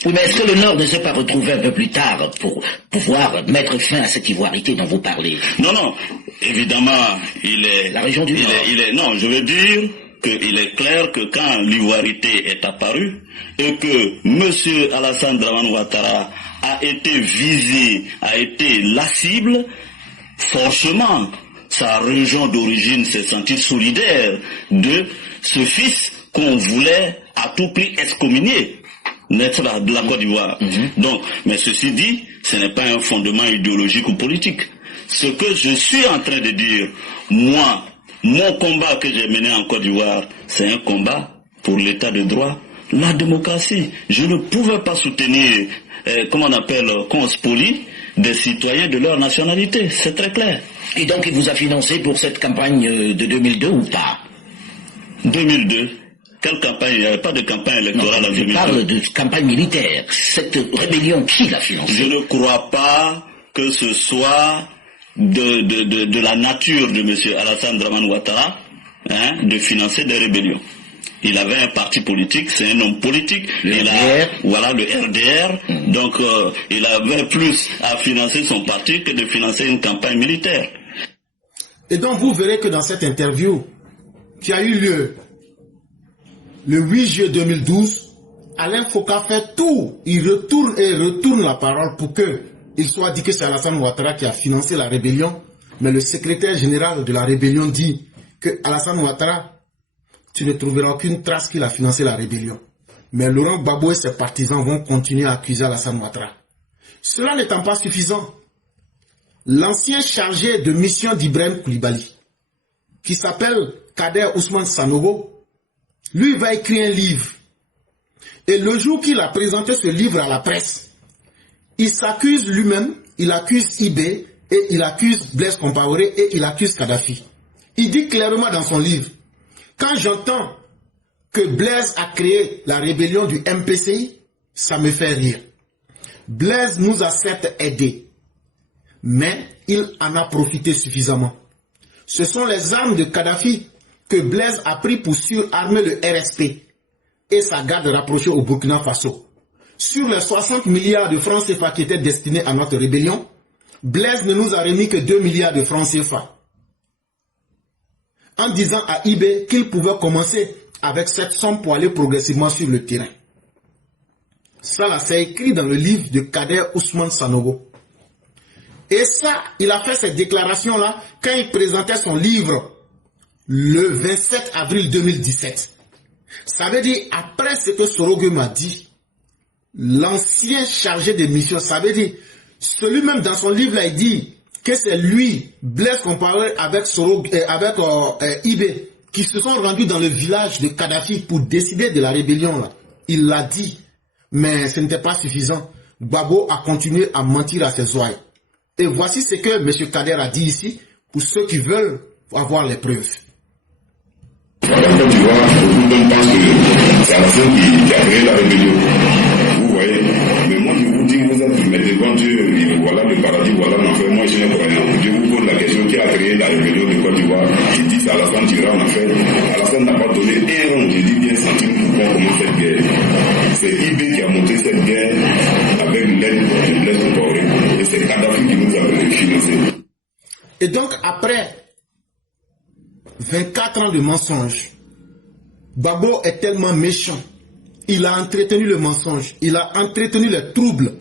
Oui, mais est-ce que le Nord ne s'est pas retrouvé un peu plus tard pour pouvoir mettre fin à cette ivoirité dont vous parlez? Non, non. Évidemment, il est... La région du Nord. Non, je veux dire qu'il est clair que quand l'ivoirité est apparue et que M. Alassane Dramane Ouattara a été visé, a été la cible, forcément, sa région d'origine s'est sentie solidaire de ce fils qu'on voulait à tout prix excommunier, n'est-ce pas, de la Côte d'Ivoire. Donc, mais ceci dit, ce n'est pas un fondement idéologique ou politique. Ce que je suis en train de dire, moi, mon combat que j'ai mené en Côte d'Ivoire, c'est un combat pour l'état de droit, la démocratie. Je ne pouvais pas soutenir, comment on appelle, conspolie des citoyens de leur nationalité, c'est très clair. Et donc il vous a financé pour cette campagne de 2002 ou pas? 2002. Quelle campagne? Il n'y avait pas de campagne électorale en 2002. Je parle de campagne militaire. Cette rébellion, qui l'a financée? Je ne crois pas que ce soit de la nature de M. Alassane Dramane Ouattara de financer des rébellions. Il avait un parti politique, c'est un homme politique. Voilà, le RDR. Donc, il avait plus à financer son parti que de financer une campagne militaire. Et donc, vous verrez que dans cette interview qui a eu lieu le 8 juillet 2012, Alain Foka fait tout. Il retourne la parole pour qu'il soit dit que c'est Alassane Ouattara qui a financé la rébellion. Mais le secrétaire général de la rébellion dit que Alassane Ouattara, tu ne trouveras aucune trace qu'il a financé la rébellion. Mais Laurent Gbagbo et ses partisans vont continuer à accuser Alassane Ouattara. Cela n'étant pas suffisant, l'ancien chargé de mission d'Ibrahim Koulibaly, qui s'appelle Kader Ousmane Sanogo, lui va écrire un livre. Et le jour qu'il a présenté ce livre à la presse, il s'accuse lui-même, il accuse IB, et il accuse Blaise Compaoré, et il accuse Kadhafi. Il dit clairement dans son livre, quand j'entends que Blaise a créé la rébellion du MPCI, ça me fait rire. Blaise nous a certes aidés, mais il en a profité suffisamment. Ce sont les armes de Kadhafi que Blaise a pris pour surarmer le RSP et sa garde rapprochée au Burkina Faso. Sur les 60 milliards de francs CFA qui étaient destinés à notre rébellion, Blaise ne nous a remis que 2 milliards de francs CFA. En disant à IB qu'il pouvait commencer avec cette somme pour aller progressivement sur le terrain. Ça là, c'est écrit dans le livre de Kader Ousmane Sanogo. Et ça, il a fait cette déclaration-là quand il présentait son livre le 27 avril 2017. Ça veut dire, après ce que Soro Guillaume a dit, l'ancien chargé de mission, ça veut dire, celui-même dans son livre-là, il dit que c'est lui, Blaise Compaoré avec IB, qui se sont rendus dans le village de Kadhafi pour décider de la rébellion là. Il l'a dit, mais ce n'était pas suffisant. Gbagbo a continué à mentir à ses ouailles. Et voici ce que M. Kader a dit ici, pour ceux qui veulent avoir les preuves. Voilà, quand tu vois, beaucoup de gens pensent que c'est Alassane qui a créé la rébellion. Vous voyez, mais moi je vous dis, vous êtes mais devant Dieu, voilà le paradis, voilà l'enfer. Moi je suis un croyant. Je vous pose la question, qui a créé la rébellion de Côte d'Ivoire? Tu dis c'est Alassane qui en enfer. Alassane n'a pas donné un rond, je dis bien centime pour qu'on commence cette guerre. C'est IB qui a monté cette guerre avec l'aide de Blaise Compaoré. Et c'est Kadhafi qui nous a financé. Et donc après 24 ans de mensonges, Gbagbo est tellement méchant. Il a entretenu le mensonge. Il a entretenu les troubles.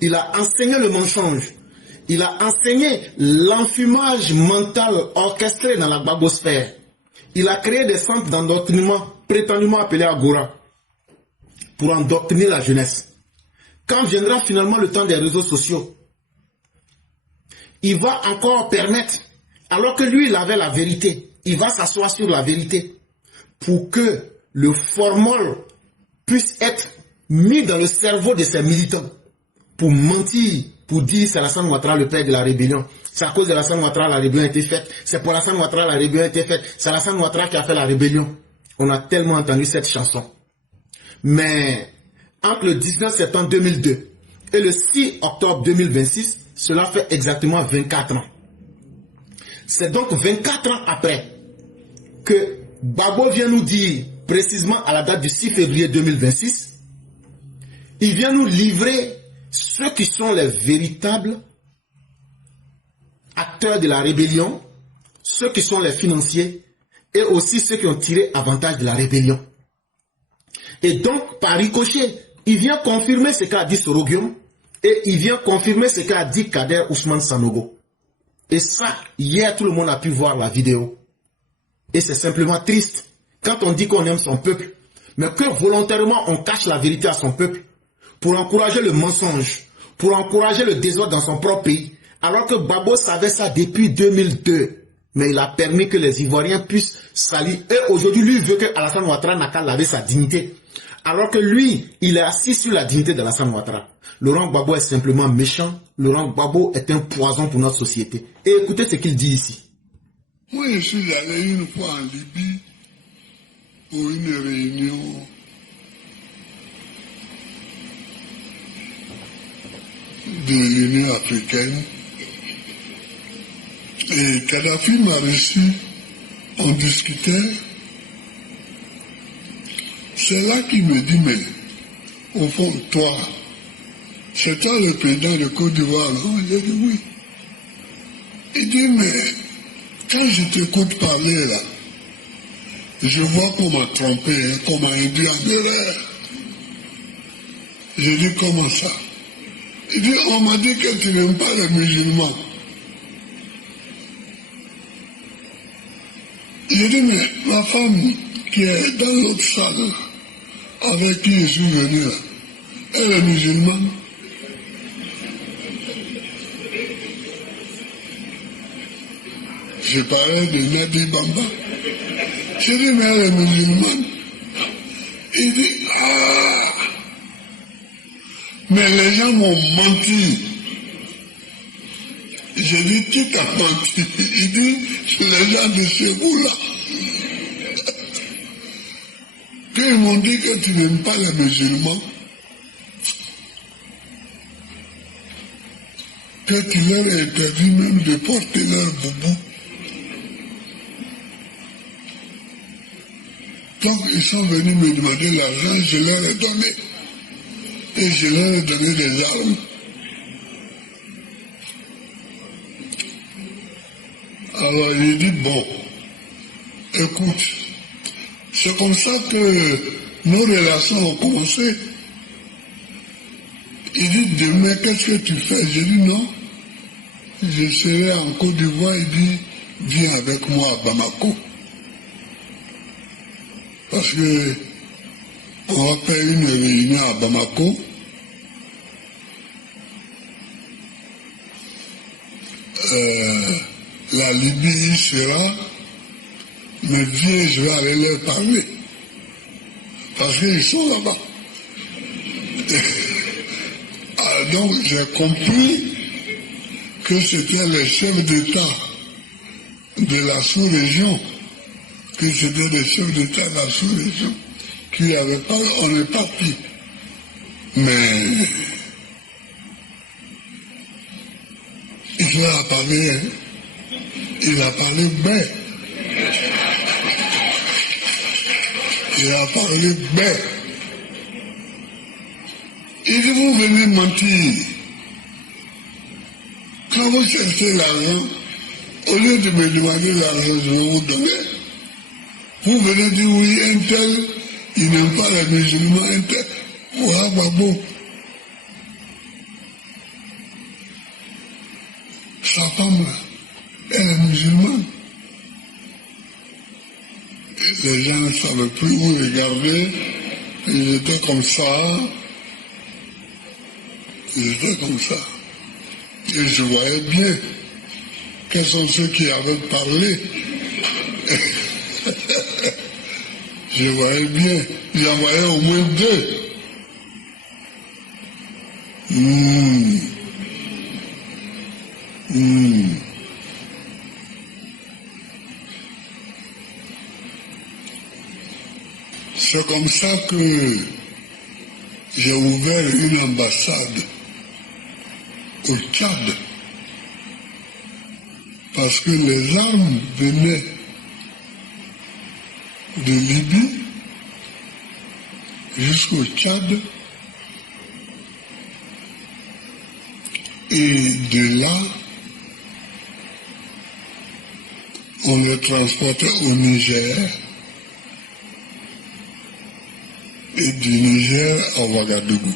Il a enseigné le mensonge. Il a enseigné l'enfumage mental orchestré dans la Gbagosphère. Il a créé des centres d'endoctrinement prétendument appelés Agora pour endoctriner la jeunesse. Quand viendra finalement le temps des réseaux sociaux, il va encore permettre, alors que lui il avait la vérité, il va s'asseoir sur la vérité pour que le formol puisse être mis dans le cerveau de ses militants pour mentir, pour dire c'est Alassane Ouattara le père de la rébellion. C'est à cause de Alassane Ouattara la rébellion a été faite. C'est pour Alassane Ouattara la rébellion a été faite. C'est Alassane Ouattara qui a fait la rébellion. On a tellement entendu cette chanson. Mais entre le 19 septembre 2002 et le 6 octobre 2026, cela fait exactement 24 ans. C'est donc 24 ans après que Gbagbo vient nous dire, précisément à la date du 6 février 2026, il vient nous livrer ceux qui sont les véritables acteurs de la rébellion, ceux qui sont les financiers et aussi ceux qui ont tiré avantage de la rébellion. Et donc, par ricochet, il vient confirmer ce qu'a dit Sorogium et il vient confirmer ce qu'a dit Kader Ousmane Sanogo. Et ça, hier, tout le monde a pu voir la vidéo. Et c'est simplement triste quand on dit qu'on aime son peuple, mais que volontairement on cache la vérité à son peuple pour encourager le mensonge, pour encourager le désordre dans son propre pays, alors que Gbagbo savait ça depuis 2002. Mais il a permis que les Ivoiriens puissent salir. Et aujourd'hui, lui veut que Alassane Ouattara n'a qu'à laver sa dignité. Alors que lui, il est assis sur la dignité d'Alassane Ouattara. Laurent Gbagbo est simplement méchant. Laurent Gbagbo est un poison pour notre société. Et écoutez ce qu'il dit ici. Moi, je suis allé une fois en Libye pour une réunion de l'Union africaine. Et Kadhafi m'a reçu, on discutait. C'est là qu'il me dit, mais au fond, toi, c'est toi le président de Côte d'Ivoire, non? J'ai dit oui. Il dit, mais quand je t'écoute parler là, je vois qu'on m'a trompé, hein, qu'on m'a induit en erreur. J'ai dit, comment ça? Il dit, on m'a dit que tu n'aimes pas les musulmans. J'ai dit, mais ma femme qui est dans l'autre salle, avec qui je suis venu là, elle est musulmane. Je parlais de Nadi Bamba. J'ai dit, mais elle est musulmane. Il dit, ah, mais les gens m'ont menti. J'ai dit, tu t'as menti. Il dit, les gens de chez vous là. Qu'ils m'ont dit que tu n'aimes pas les musulmans. Que tu leur as interdit même de porter leur boubou. Donc ils sont venus me demander l'argent, je leur ai donné. Et je leur ai donné des armes. Alors j'ai dit, bon, écoute, c'est comme ça que nos relations ont commencé. Il dit, demain, qu'est-ce que tu fais? J'ai dit, non, je serai en Côte d'Ivoire. Il dit, viens avec moi à Bamako. Parce que on va faire une réunion à Bamako. La Libye y sera, me dit je vais aller leur parler. Parce qu'ils sont là-bas. Donc j'ai compris que c'était les chefs d'État de la sous-région, que c'était les chefs d'État de la sous-région qui avaient parlé, on est parti. Mais il a parlé, hein? Il a parlé bien. Il a parlé bien. Il dit, vous venez mentir. Quand vous cherchez l'argent, au lieu de me demander l'argent, je vais vous donner. Vous venez dire, oui, un tel, il n'aime pas les musulmans, un tel. Voilà, bah bon. Sa femme, là, elle est musulmane. Et les gens ne savaient plus où regarder. Ils étaient comme ça. Ils étaient comme ça. Et je voyais bien quels sont ceux qui avaient parlé. Je voyais bien. J'en voyais au moins deux. C'est comme ça que j'ai ouvert une ambassade au Tchad, parce que les armes venaient de Libye jusqu'au Tchad, et de là, on les transportait au Niger, et du Niger à Ouagadougou.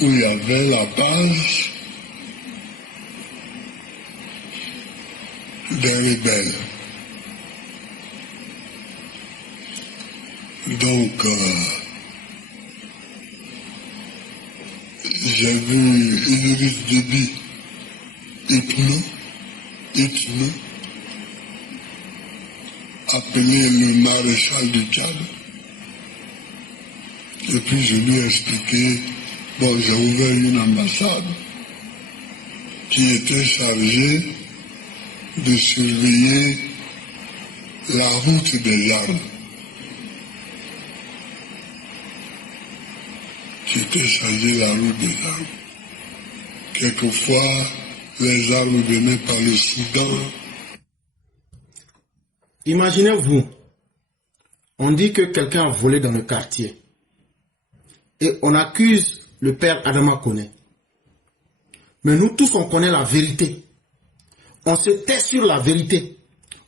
Où il y avait la base des rebelles. Donc, j'ai vu Idriss Déby, Itno, appeler le maréchal du Tchad. Et puis je lui ai expliqué, bon, j'ai ouvert une ambassade qui était chargée de surveiller la route des armes. Qui était chargée de la route des armes. Quelquefois, les armes venaient par le Soudan. Imaginez-vous, on dit que quelqu'un a volé dans le quartier et on accuse le père Adama Koné. Mais nous tous, on connaît la vérité. On se tait sur la vérité.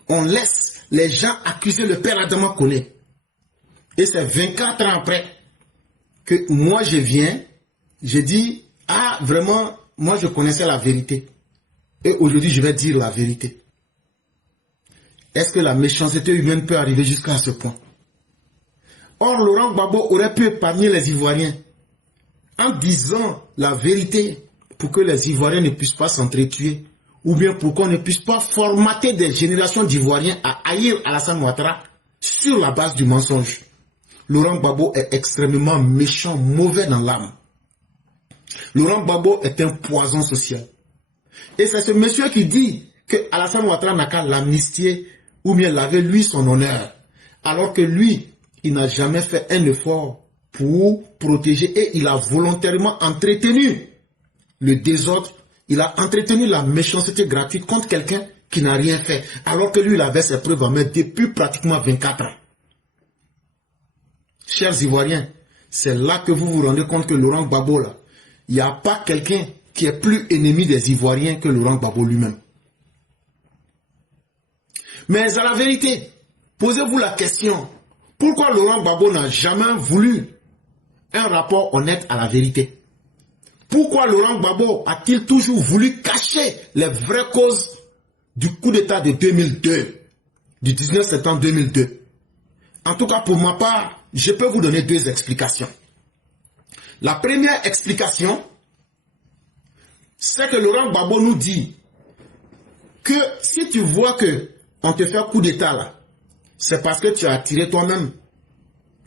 On laisse les gens accuser le père Adama Koné. Et c'est 24 ans après que moi je viens, je dis, ah vraiment, moi je connaissais la vérité. Et aujourd'hui je vais dire la vérité. Est-ce que la méchanceté humaine peut arriver jusqu'à ce point? Or, Laurent Gbagbo aurait pu épargner les Ivoiriens en disant la vérité pour que les Ivoiriens ne puissent pas s'entretuer, ou bien pour qu'on ne puisse pas formater des générations d'Ivoiriens à haïr Alassane Ouattara sur la base du mensonge. Laurent Gbagbo est extrêmement méchant, mauvais dans l'âme. Laurent Gbagbo est un poison social. Et c'est ce monsieur qui dit que Alassane Ouattara n'a qu'à l'amnistier ou bien laver lui son honneur. Alors que lui, il n'a jamais fait un effort pour protéger et il a volontairement entretenu le désordre. Il a entretenu la méchanceté gratuite contre quelqu'un qui n'a rien fait. Alors que lui, il avait ses preuves à mettre depuis pratiquement 24 ans. Chers Ivoiriens, c'est là que vous vous rendez compte que Laurent Gbagbo, là, il n'y a pas quelqu'un qui est plus ennemi des Ivoiriens que Laurent Gbagbo lui-même. Mais à la vérité, posez-vous la question, pourquoi Laurent Gbagbo n'a jamais voulu un rapport honnête à la vérité? Pourquoi Laurent Gbagbo a-t-il toujours voulu cacher les vraies causes du coup d'État de 2002, du 19 septembre 2002? En tout cas, pour ma part, je peux vous donner deux explications. La première explication, c'est que Laurent Gbagbo nous dit que si tu vois que on te fait coup d'état là, c'est parce que tu as attiré toi-même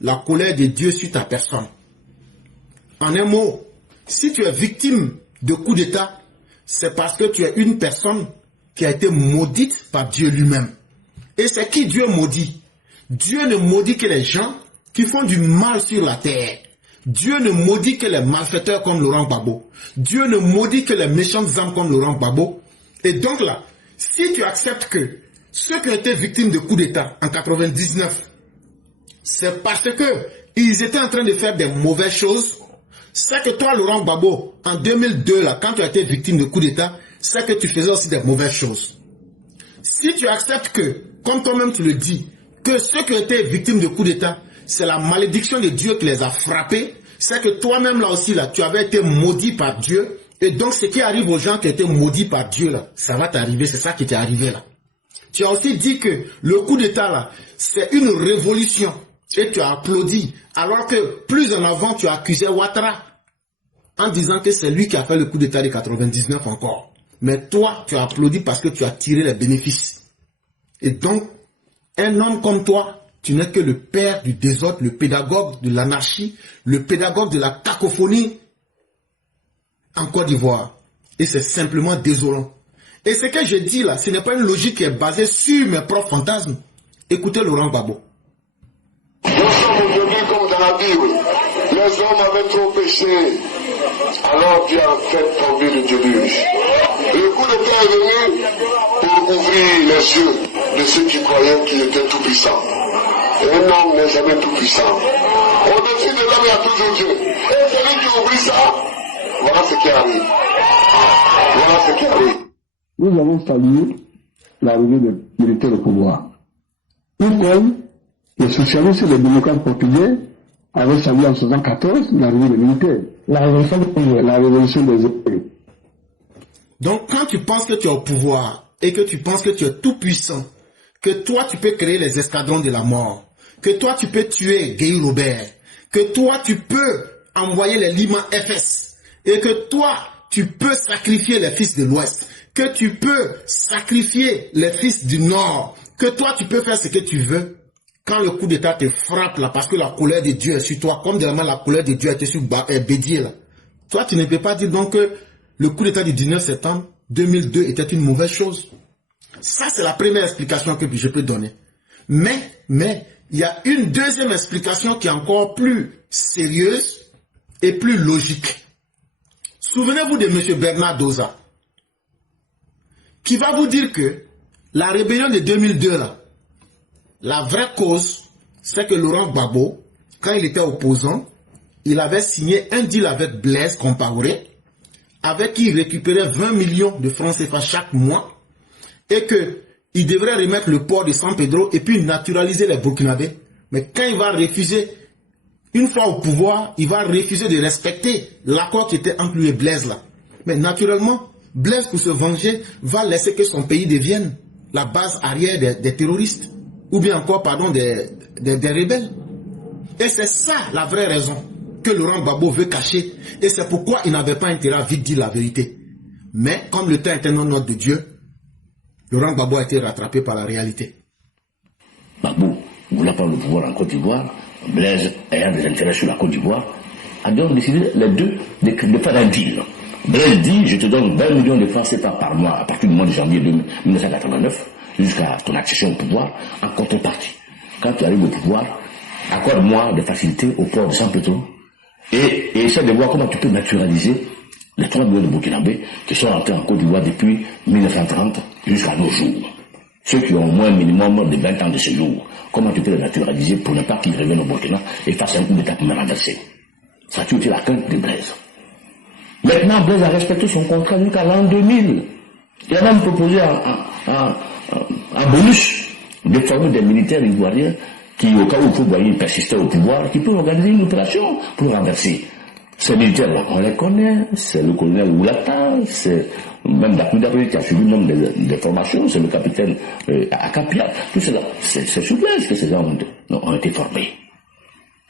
la colère de Dieu sur ta personne. En un mot, si tu es victime de coup d'état, c'est parce que tu es une personne qui a été maudite par Dieu lui-même. Et c'est qui Dieu maudit? Dieu ne maudit que les gens qui font du mal sur la terre. Dieu ne maudit que les malfaiteurs comme Laurent Gbagbo. Dieu ne maudit que les méchantes âmes comme Laurent Gbagbo. Et donc là, si tu acceptes que ceux qui ont été victimes de coup d'état en 99, c'est parce que ils étaient en train de faire des mauvaises choses, c'est que toi, Laurent Gbagbo, en 2002, là, quand tu as été victime de coup d'état, c'est que tu faisais aussi des mauvaises choses. Si tu acceptes que, comme toi-même tu le dis, que ceux qui ont été victimes de coup d'état, c'est la malédiction de Dieu qui les a frappés, c'est que toi-même là aussi, là, tu avais été maudit par Dieu, et donc ce qui arrive aux gens qui ont été maudits par Dieu, là, ça va t'arriver, c'est ça qui t'est arrivé là. Tu as aussi dit que le coup d'état là, c'est une révolution, et tu as applaudi, alors que plus en avant, tu as accusé Ouattara, en disant que c'est lui qui a fait le coup d'état de 99 encore. Mais toi, tu as applaudi parce que tu as tiré les bénéfices. Et donc, un homme comme toi, tu n'es que le père du désordre, le pédagogue de l'anarchie, le pédagogue de la cacophonie en Côte d'Ivoire. Et c'est simplement désolant. Et ce que je dis là, ce n'est pas une logique qui est basée sur mes propres fantasmes. Écoutez Laurent Gbagbo. Nous sommes aujourd'hui comme dans la Bible. Les hommes avaient trop péché. Alors Dieu a fait tomber le déluge. Le coup d'état est venu pour ouvrir les yeux de ceux qui croyaient qu'il était tout puissant. Et un homme n'est jamais tout puissant. Au-dessus de l'homme, il y a toujours Dieu. Et celui qui oublie ça, voilà ce qui arrive. Voilà ce qui arrive. Nous avons salué l'arrivée des militaires au pouvoir. Tout comme les socialistes et les démocrates portugais avaient salué en 1914 l'arrivée des militaires. La révolution des épées. Donc quand tu penses que tu es au pouvoir et que tu penses que tu es tout puissant, que toi tu peux créer les escadrons de la mort, que toi tu peux tuer Guy Robert, que toi tu peux envoyer les Lima FS, et que toi tu peux sacrifier les fils de l'Ouest, que tu peux sacrifier les fils du Nord, que toi tu peux faire ce que tu veux, quand le coup d'état te frappe là, parce que la colère de Dieu est sur toi, comme dernièrement la colère de Dieu était sur Bédier là, toi tu ne peux pas dire donc que le coup d'état du 19 septembre 2002 était une mauvaise chose. Ça c'est la première explication que je peux donner. Mais, il y a une deuxième explication qui est encore plus sérieuse et plus logique. Souvenez-vous de M. Bernard Doza, qui va vous dire que la rébellion de 2002 là, la vraie cause, c'est que Laurent Gbagbo, quand il était opposant, il avait signé un deal avec Blaise Compaoré, avec qui il récupérait 20 millions de francs CFA chaque mois, et qu'il devrait remettre le port de San Pedro et puis naturaliser les Burkinabés. Mais quand il va refuser, une fois au pouvoir, il va refuser de respecter l'accord qui était entre lui et Blaise là. Mais naturellement, Blaise, pour se venger, va laisser que son pays devienne la base arrière des terroristes. Ou bien encore, pardon, des rebelles. Et c'est ça la vraie raison que Laurent Gbagbo veut cacher. Et c'est pourquoi il n'avait pas intérêt à vite dire la vérité. Mais comme le temps était non ordre de Dieu, Laurent Gbagbo a été rattrapé par la réalité. Gbagbo, voulant prendre le pouvoir en Côte d'Ivoire, Blaise ayant des intérêts sur la Côte d'Ivoire, a donc décidé les deux de faire un deal. Blaise dit, je te donne 20 millions de francs CFA par mois à partir du mois de janvier 1989, jusqu'à ton accession au pouvoir, en contrepartie. Quand tu arrives au pouvoir, accorde-moi des facilités au port de San Pedro et essaie de voir comment tu peux naturaliser les 3 millions de Burkinabés qui sont rentrés en Côte d'Ivoire depuis 1930 jusqu'à nos jours. Ceux qui ont au moins un minimum de 20 ans de séjour, comment tu peux les naturaliser pour ne pas qu'ils reviennent au Burkina et fassent un coup d'état pour me renverser. Ça a tué la crainte de Blaise. Maintenant, Blaise a respecté son contrat jusqu'à l'an 2000. Il a même proposé un bonus de former des militaires ivoiriens qui, au cas où il faut voyer persister au pouvoir, qui peuvent organiser une opération pour le renverser. Ces militaires-là, on les connaît, c'est le colonel Oulata, c'est même Dakoudakoui qui a suivi même des formations, c'est le capitaine Akapia, tout cela. C'est sur Blaise que ces gens ont été formés.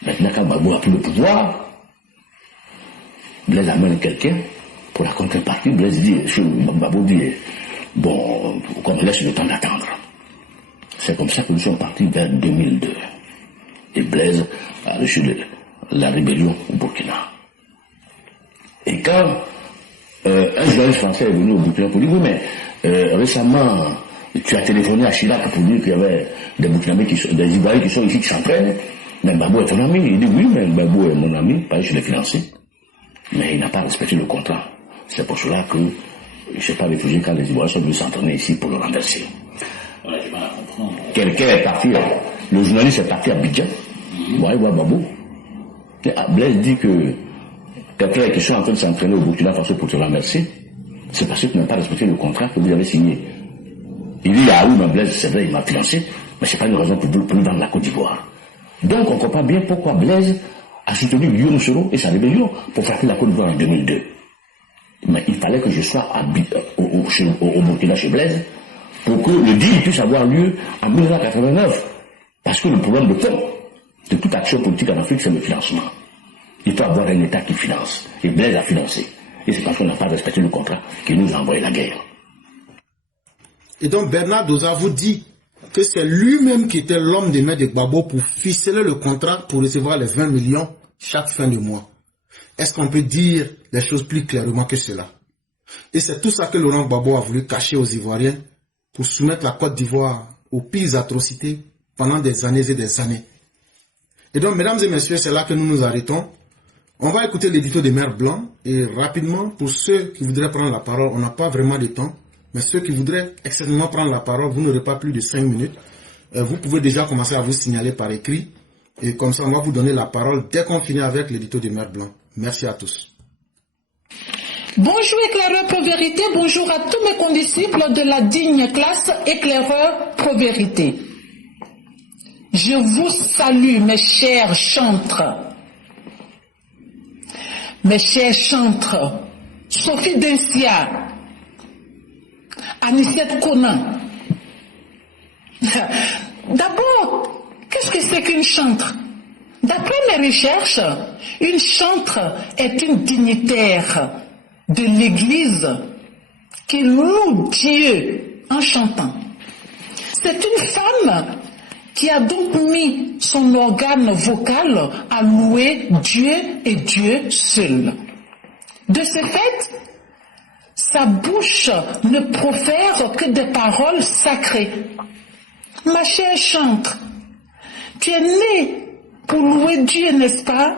Maintenant, quand Gbagbo a pris le pouvoir, Blaise amène quelqu'un Pour la contrepartie, Blaise dit, Gbagbo dit, bon, qu'on me laisse le temps d'attendre. C'est comme ça que nous sommes partis vers 2002. Et Blaise a reçu la rébellion au Burkina. Et quand un journaliste français est venu au Burkina pour dire, oui, mais récemment, tu as téléphoné à Chirac pour dire qu'il y avait des Burkinabés des Ivoiriens qui sont ici, qui s'entraînent, mais Gbagbo est ton ami. Il dit, oui, mais Gbagbo est mon ami, parce que je l'ai financé. Mais il n'a pas respecté le contrat. C'est pour cela que je ne sais pas réfugié quand les Ivoiriens sont venus s'entraîner ici pour le renverser. Quelqu'un est parti, le journaliste est parti à Abidjan, voir Gbagbo. Blaise dit que quelqu'un qui est en train de s'entraîner au Burkina Faso pour te renverser, c'est parce que tu n'as pas respecté le contrat que vous avez signé. Il dit, ah oui, mais Blaise, c'est vrai, il m'a financé, mais ce n'est pas une raison pour nous dans la Côte d'Ivoire. Donc on comprend bien pourquoi Blaise a soutenu Guillaume Soro et sa rébellion pour frapper la Côte d'Ivoire en 2002. Mais il fallait que je sois au Burkina chez Blaise pour que le deal puisse avoir lieu en 1989. Parce que le problème de fond de toute action politique en Afrique, c'est le financement. Il faut avoir un État qui finance. Et Blaise a financé. Et c'est parce qu'on n'a pas respecté le contrat qu'il nous a envoyé la guerre. Et donc Bernard Doza vous dit que c'est lui-même qui était l'homme de main de Gbagbo pour ficeler le contrat pour recevoir les 20 millions chaque fin de mois. Est-ce qu'on peut dire les choses plus clairement que cela? Et c'est tout ça que Laurent Gbagbo a voulu cacher aux Ivoiriens pour soumettre la Côte d'Ivoire aux pires atrocités pendant des années et des années. Et donc, mesdames et messieurs, c'est là que nous nous arrêtons. On va écouter l'édito des Mers Blancs et rapidement, pour ceux qui voudraient prendre la parole, on n'a pas vraiment de temps, mais ceux qui voudraient extrêmement prendre la parole, vous n'aurez pas plus de 5 minutes. Vous pouvez déjà commencer à vous signaler par écrit et comme ça, on va vous donner la parole dès qu'on finit avec l'édito des Mers Blancs. Merci à tous. Bonjour éclaireur pro-vérité, bonjour à tous mes condisciples de la digne classe éclaireur pro-vérité. Je vous salue mes chers chantres. Mes chers chantres, Sophie Densia, Anicette Conan. D'abord, qu'est-ce que c'est qu'une chantre? D'après mes recherches, une chantre est une dignitaire de l'Église qui loue Dieu en chantant. C'est une femme qui a donc mis son organe vocal à louer Dieu et Dieu seul. De ce fait, sa bouche ne profère que des paroles sacrées. Ma chère chantre, tu es née pour louer Dieu, n'est-ce pas?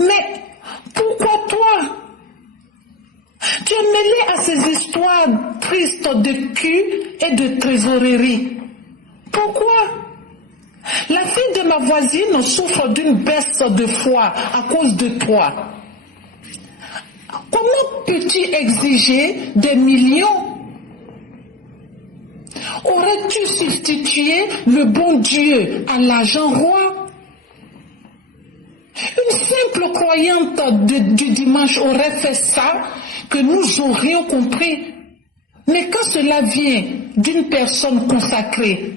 Mais pourquoi toi? Tu es mêlé à ces histoires tristes de cul et de trésorerie. Pourquoi? La fille de ma voisine souffre d'une baisse de foi à cause de toi. Comment peux-tu exiger des millions? Aurais-tu substitué le bon Dieu à l'argent roi? Une simple croyante du dimanche aurait fait ça, que nous aurions compris. Mais quand cela vient d'une personne consacrée,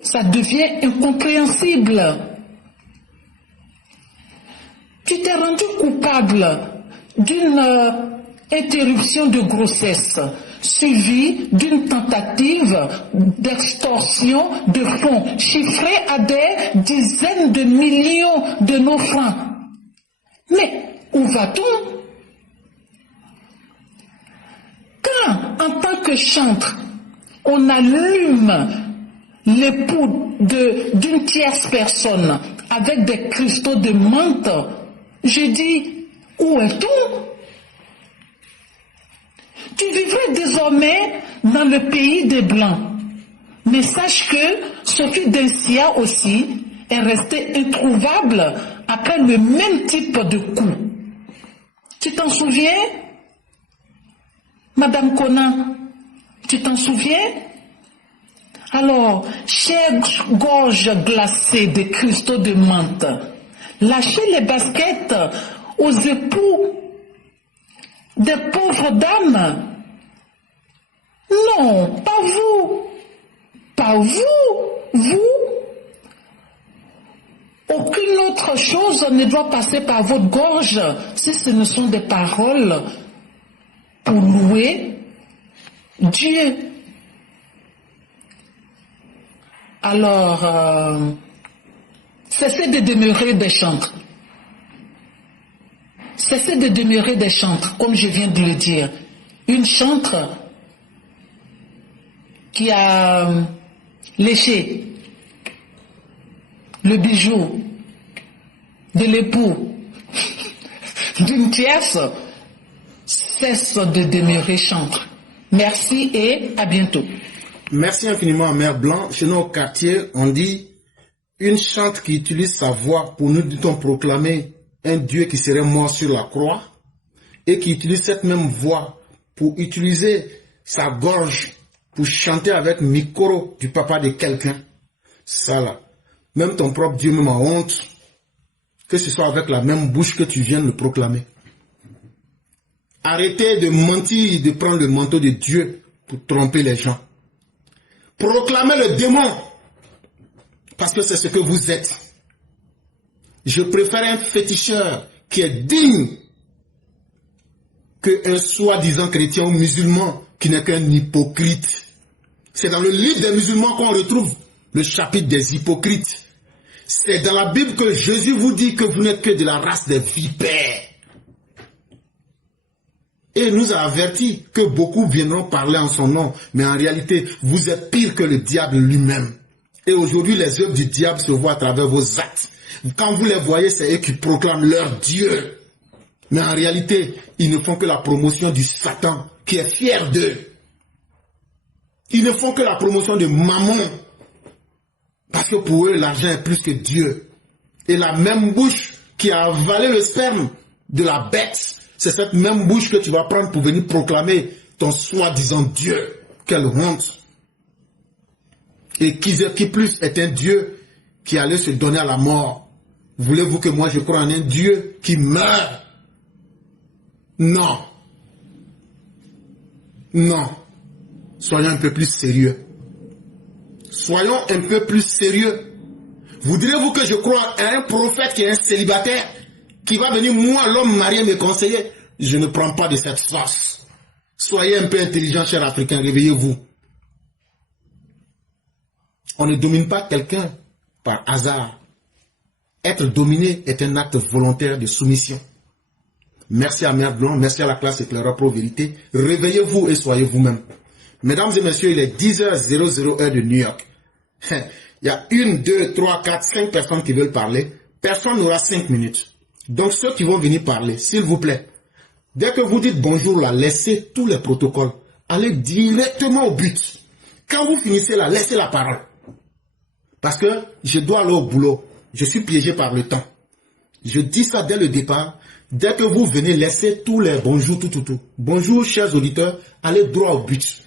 ça devient incompréhensible. Tu t'es rendu coupable d'une interruption de grossesse suivie d'une tentative d'extorsion de fonds chiffrée à des dizaines de millions de nos francs. Mais où va-t-on? Quand, en tant que chantre, on allume l'époux d'une tierce personne avec des cristaux de menthe, je dis, où est-on? Tu vivrais désormais dans le pays des Blancs. Mais sache que Sophie Densia aussi est restée introuvable après le même type de coup. Tu t'en souviens? Madame Conan, tu t'en souviens? Alors, chère gorge glacée de cristaux de menthe, lâchez les baskets aux époux des pauvres dames. Non, pas vous. Pas vous. Vous, Aucune autre chose ne doit passer par votre gorge si ce ne sont des paroles pour louer Dieu. Alors, cessez de demeurer des chantres. Cessez de demeurer des chantres, comme je viens de le dire. Une chantre qui a léché le bijou de l'époux d'une tierce cesse de demeurer chantre. Merci et à bientôt. Merci infiniment, Mère Blanc. Chez nous au quartier, on dit une chante qui utilise sa voix pour nous, dit-on, proclamer un Dieu qui serait mort sur la croix et qui utilise cette même voix pour utiliser sa gorge pour chanter avec micro du papa de quelqu'un. Ça là, même ton propre Dieu même a honte que ce soit avec la même bouche que tu viens de le proclamer. Arrêtez de mentir, de prendre le manteau de Dieu pour tromper les gens. Proclamez le démon parce que c'est ce que vous êtes. Je préfère un féticheur qui est digne qu'un soi-disant chrétien ou musulman qui n'est qu'un hypocrite. C'est dans le livre des musulmans qu'on retrouve le chapitre des hypocrites. C'est dans la Bible que Jésus vous dit que vous n'êtes que de la race des vipères. Et il nous a averti que beaucoup viendront parler en son nom, mais en réalité, vous êtes pire que le diable lui-même. Et aujourd'hui, les œuvres du diable se voient à travers vos actes. Quand vous les voyez, c'est eux qui proclament leur Dieu. Mais en réalité, ils ne font que la promotion du Satan, qui est fier d'eux. Ils ne font que la promotion de Mammon. Parce que pour eux, l'argent est plus que Dieu. Et la même bouche qui a avalé le sperme de la bête, c'est cette même bouche que tu vas prendre pour venir proclamer ton soi-disant Dieu. Quelle honte! Et qui plus est un Dieu qui allait se donner à la mort. Voulez-vous que moi je croie en un Dieu qui meurt? Non. Non. Soyons un peu plus sérieux. Soyons un peu plus sérieux. Voudrez-vous que je croie à un prophète qui est un célibataire, qui va venir, moi, l'homme marié, me conseiller? Je ne prends pas de cette sauce. Soyez un peu intelligents, chers Africains, réveillez-vous. On ne domine pas quelqu'un par hasard. Être dominé est un acte volontaire de soumission. Merci à Mère Blanc, merci à la classe éclaireur pro vérité. Réveillez-vous et soyez vous-même. Mesdames et messieurs, il est 10h00 heure de New York. Il y a 1, 2, 3, 4, 5 personnes qui veulent parler. Personne n'aura 5 minutes. Donc ceux qui vont venir parler, s'il vous plaît, dès que vous dites bonjour là, laissez tous les protocoles. Allez directement au but. Quand vous finissez là, laissez la parole. Parce que je dois aller au boulot. Je suis piégé par le temps. Je dis ça dès le départ. Dès que vous venez, laissez tous les bonjours, tout. Bonjour, chers auditeurs, allez droit au but.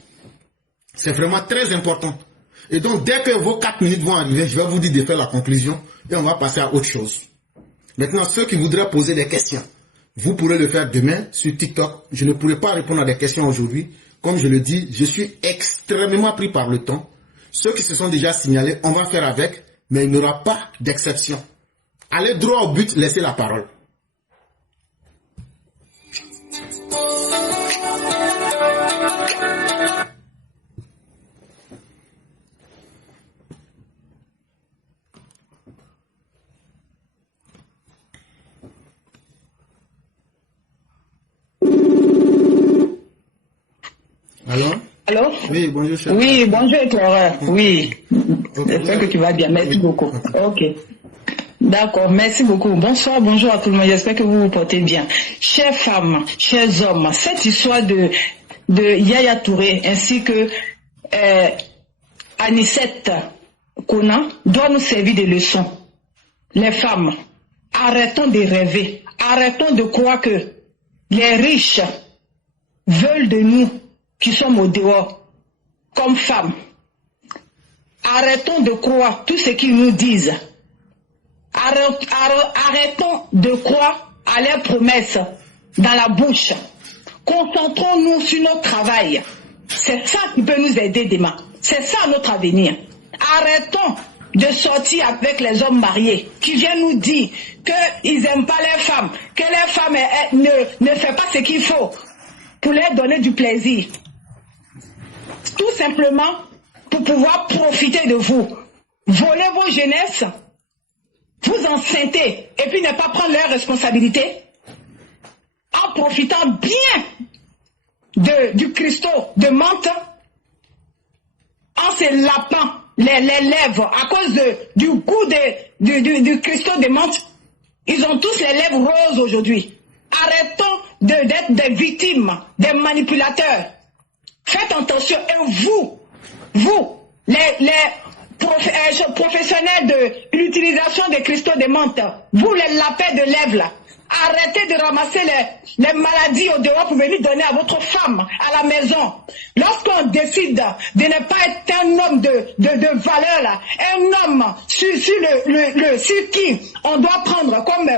C'est vraiment très important. Et donc, dès que vos 4 minutes vont arriver, je vais vous dire de faire la conclusion et on va passer à autre chose. Maintenant, ceux qui voudraient poser des questions, vous pourrez le faire demain sur TikTok. Je ne pourrai pas répondre à des questions aujourd'hui. Comme je le dis, je suis extrêmement pris par le temps. Ceux qui se sont déjà signalés, on va faire avec, mais il n'y aura pas d'exception. Allez droit au but, laissez la parole. Allô? Oui, bonjour, chef. Oui, bonjour, éclaireur. Oui. J'espère que tu vas bien. Merci beaucoup. Ok. D'accord, merci beaucoup. Bonsoir, bonjour à tout le monde. J'espère que vous vous portez bien. Chères femmes, chers hommes, cette histoire de Yaya Touré ainsi que Anicette Konan doit nous servir de leçon. Les femmes, arrêtons de rêver. Arrêtons de croire que les riches veulent de nous qui sommes au dehors, comme femmes. Arrêtons de croire tout ce qu'ils nous disent. Arrêtons de croire à leurs promesses dans la bouche. Concentrons-nous sur notre travail. C'est ça qui peut nous aider demain. C'est ça notre avenir. Arrêtons de sortir avec les hommes mariés, qui viennent nous dire qu'ils n'aiment pas les femmes, que les femmes ne font pas ce qu'il faut pour leur donner du plaisir. Tout simplement pour pouvoir profiter de vous. Voler vos jeunesses, vous enceintez, et puis ne pas prendre leurs responsabilités, en profitant bien du cristaux de menthe, en se lapant les lèvres à cause du goût du cristaux de menthe. Ils ont tous les lèvres roses aujourd'hui. Arrêtons d'être des victimes, des manipulateurs. Faites attention, et vous, les professionnels de l'utilisation des cristaux de menthe, vous les lapins de lèvres là, arrêtez de ramasser les maladies au dehors pour venir donner à votre femme à la maison. Lorsqu'on décide de ne pas être un homme de valeur là, un homme sur qui on doit prendre comme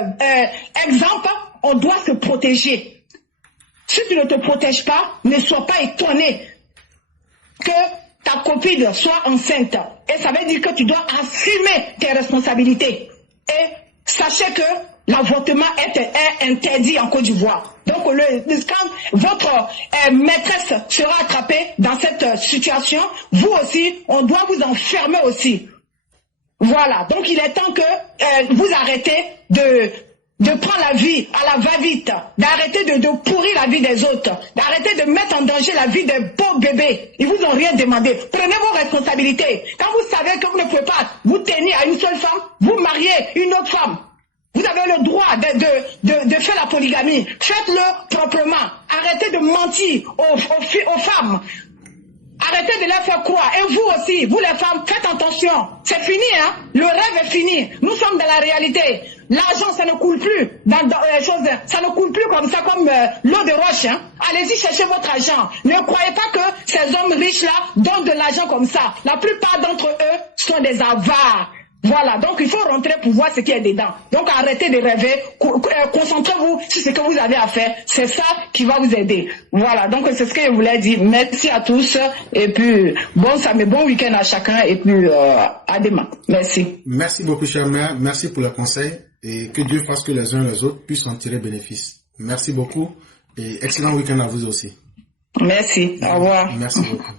exemple, on doit se protéger. Si tu ne te protèges pas, ne sois pas étonné que ta copine soit enceinte. Et ça veut dire que tu dois assumer tes responsabilités. Et sachez que l'avortement est interdit en Côte d'Ivoire. Donc quand votre maîtresse sera attrapée dans cette situation, vous aussi, on doit vous enfermer aussi. Voilà, donc il est temps que vous arrêtez de prendre la vie à la va-vite, d'arrêter de pourrir la vie des autres, d'arrêter de mettre en danger la vie des beaux bébés. Ils vous ont rien demandé. Prenez vos responsabilités. Quand vous savez que vous ne pouvez pas vous tenir à une seule femme, vous mariez une autre femme. Vous avez le droit de faire la polygamie. Faites-le proprement. Arrêtez de mentir aux femmes. Arrêtez de leur faire croire. Et vous aussi, vous les femmes, faites attention. C'est fini, hein. Le rêve est fini. Nous sommes dans la réalité. L'argent, ça ne coule plus dans les choses. Ça ne coule plus comme ça, comme l'eau de roche. Hein. Allez-y chercher votre argent. Ne croyez pas que ces hommes riches-là donnent de l'argent comme ça. La plupart d'entre eux sont des avares. Voilà, donc il faut rentrer pour voir ce qui est dedans. Donc arrêtez de rêver, concentrez-vous sur ce que vous avez à faire. C'est ça qui va vous aider. Voilà, donc c'est ce que je voulais dire. Merci à tous et puis bon week-end à chacun et puis à demain. Merci. Merci beaucoup, chère mère. Merci pour le conseil et que Dieu fasse que les uns et les autres puissent en tirer bénéfice. Merci beaucoup et excellent week-end à vous aussi. Merci, au revoir. Merci beaucoup.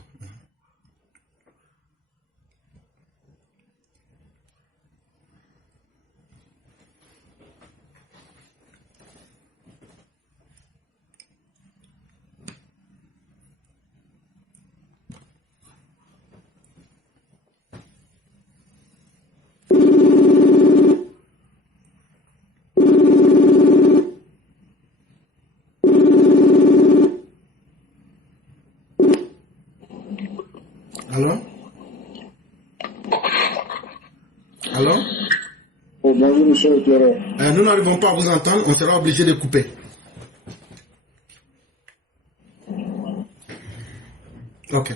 Allô? Allô? Oh, bonjour, monsieur l'éclaireur. Nous n'arrivons pas à vous entendre, on sera obligé de couper. Ok.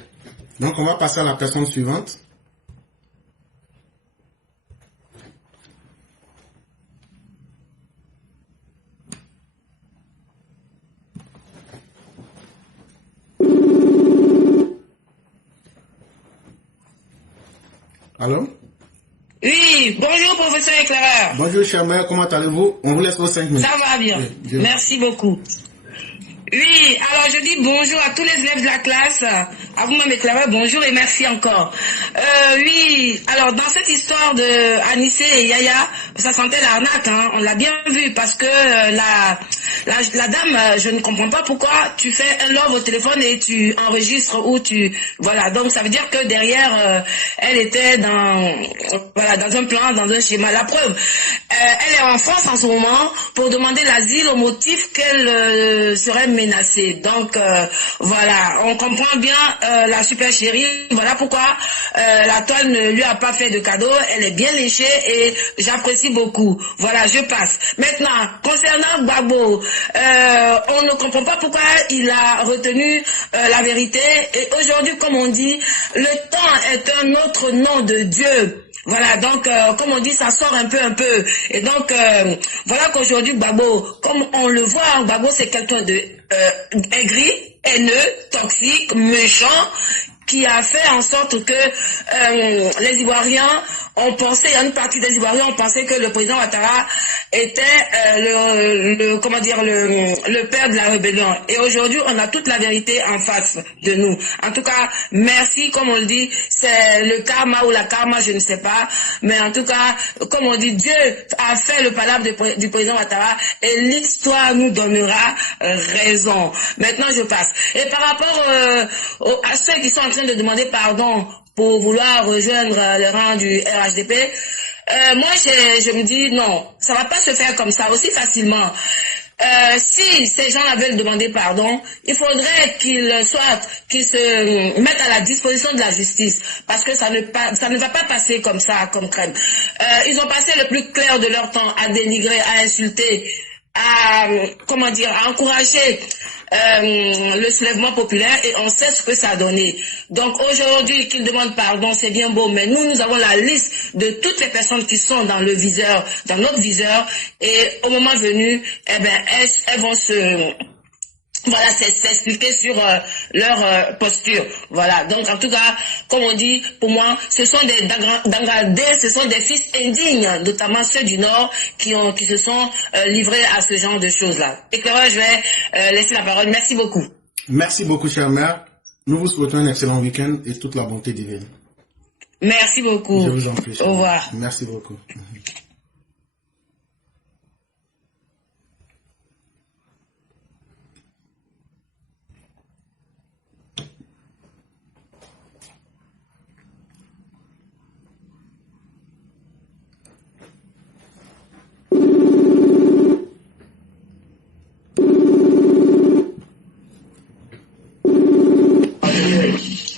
Donc, on va passer à la personne suivante. Allô? Oui, bonjour professeur éclaireur. Bonjour chère mère, comment allez-vous? On vous laisse aux 5 minutes. Ça va bien, oui, merci beaucoup. Oui, alors je dis bonjour à tous les élèves de la classe, à vous-même éclaireur, bonjour et merci encore. Oui, alors dans cette histoire de Anissé et Yaya, ça sentait l'arnaque, hein, on l'a bien vu parce que la dame, je ne comprends pas pourquoi tu fais un love au téléphone et tu enregistres ou tu... Voilà, donc ça veut dire que derrière, elle était dans un plan, dans un schéma. La preuve, elle est en France en ce moment pour demander l'asile au motif qu'elle serait menacée. Donc voilà, on comprend bien la super chérie, voilà pourquoi la toile ne lui a pas fait de cadeau, elle est bien léchée et j'apprécie beaucoup. Voilà, je passe. Maintenant, concernant Gbagbo, on ne comprend pas pourquoi il a retenu la vérité et aujourd'hui, comme on dit, le temps est un autre nom de Dieu. Voilà, donc comme on dit, ça sort un peu. Et donc, voilà qu'aujourd'hui, Gbagbo, comme on le voit, Gbagbo c'est quelqu'un de aigri, haineux, toxique, méchant, qui a fait en sorte que les Ivoiriens on pensait, il y a une partie des Ivoiriens, on pensait que le président Ouattara était le père de la rébellion. Et aujourd'hui, on a toute la vérité en face de nous. En tout cas, merci, comme on le dit, c'est le karma ou la karma, je ne sais pas. Mais en tout cas, comme on dit, Dieu a fait le palabre du président Ouattara et l'histoire nous donnera raison. Maintenant, je passe. Et par rapport à ceux qui sont en train de demander pardon pour vouloir rejoindre le rang du RHDP, moi, je me dis non, ça va pas se faire comme ça aussi facilement. Si ces gens-là veulent demander pardon, il faudrait qu'ils se mettent à la disposition de la justice, parce que ça ne va pas passer comme ça, comme crème. Ils ont passé le plus clair de leur temps à dénigrer, à insulter, à encourager le soulèvement populaire, et on sait ce que ça a donné. Donc aujourd'hui qu'ils demandent pardon, c'est bien beau, mais nous avons la liste de toutes les personnes qui sont dans le viseur, dans notre viseur, et au moment venu, elles vont s'expliquer sur leur posture. Voilà. Donc, en tout cas, comme on dit, pour moi, ce sont des dangradés, ce sont des fils indignes, notamment ceux du Nord, qui se sont livrés à ce genre de choses-là. Éclaireur, je vais laisser la parole. Merci beaucoup. Merci beaucoup, chère mère. Nous vous souhaitons un excellent week-end et toute la bonté divine. Merci beaucoup. Je vous en prie. Au revoir. Merci beaucoup.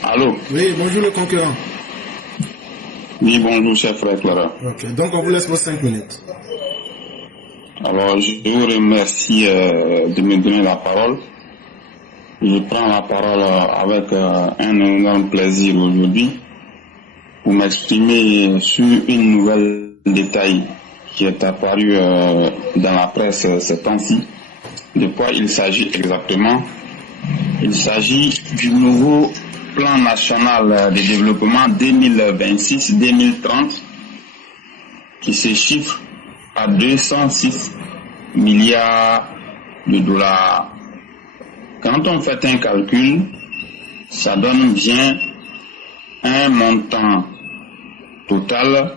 Allô? Oui, bonjour le concurrent. Oui, bonjour, cher frère Clara. Ok, donc on vous laisse pour 5 minutes. Alors, je vous remercie de me donner la parole. Je prends la parole avec un énorme plaisir aujourd'hui pour m'exprimer sur une nouvelle détail qui est apparu dans la presse ces temps-ci. De quoi il s'agit exactement? Il s'agit du nouveau plan national de développement 2026-2030 qui se chiffre à 206 milliards de dollars. Quand on fait un calcul, ça donne bien un montant total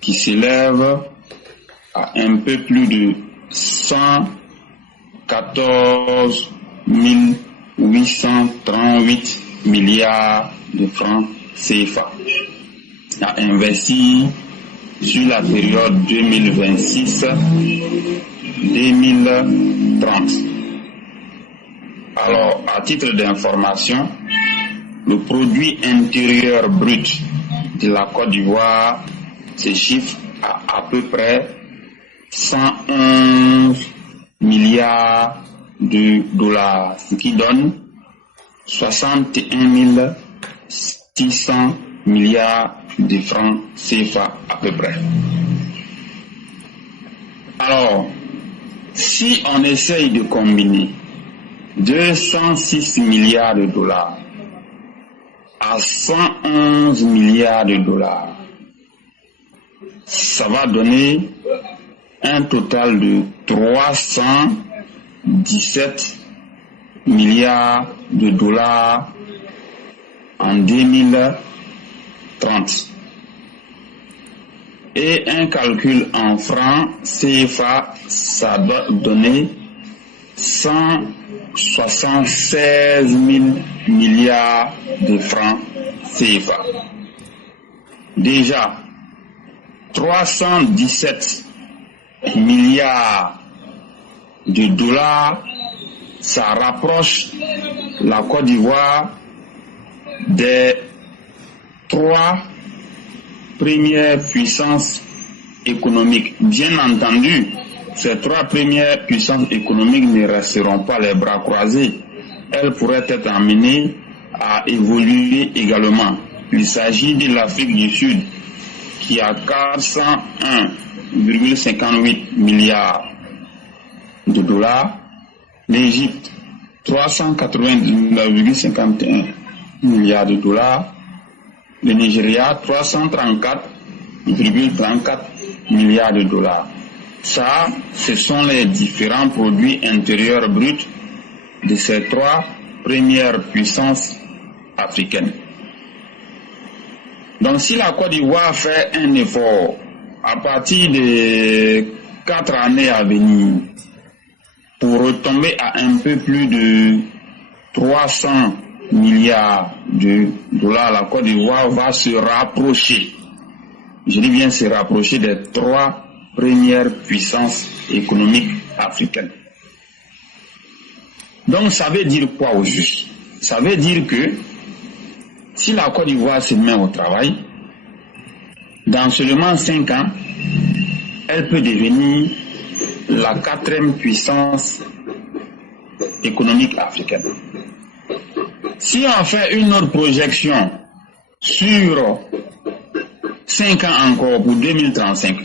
qui s'élève à un peu plus de 114 838 milliards de francs CFA à investir sur la période 2026-2030. Alors, à titre d'information, le produit intérieur brut de la Côte d'Ivoire se chiffre à peu près 111 milliards de dollars, ce qui donne 61 600 milliards de francs CFA à peu près. Alors, si on essaye de combiner 206 milliards de dollars à 111 milliards de dollars, ça va donner un total de 317 milliards de dollars en 2030. Et un calcul en francs CFA, ça doit donner 176 000 milliards de francs CFA. Déjà, 317 milliards de dollars, ça rapproche la Côte d'Ivoire des 3 premières puissances économiques. Bien entendu, ces 3 premières puissances économiques ne resteront pas les bras croisés. Elles pourraient être amenées à évoluer également. Il s'agit de l'Afrique du Sud qui a 401,58 milliards de dollars, l'Égypte 399,51 milliards de dollars, le Nigeria 334 1,34 milliard de dollars. Ça, ce sont les différents produits intérieurs bruts de ces 3 premières puissances africaines. Donc si la Côte d'Ivoire fait un effort à partir de 4 années à venir pour retomber à un peu plus de 300 milliards de dollars, la Côte d'Ivoire va se rapprocher, je dis bien se rapprocher des 3 premières puissances économiques africaines. Donc ça veut dire quoi au juste? Ça veut dire que si la Côte d'Ivoire se met au travail, dans seulement 5 ans, elle peut devenir la 4e puissance économique africaine. Si on fait une autre projection sur 5 ans encore pour 2035,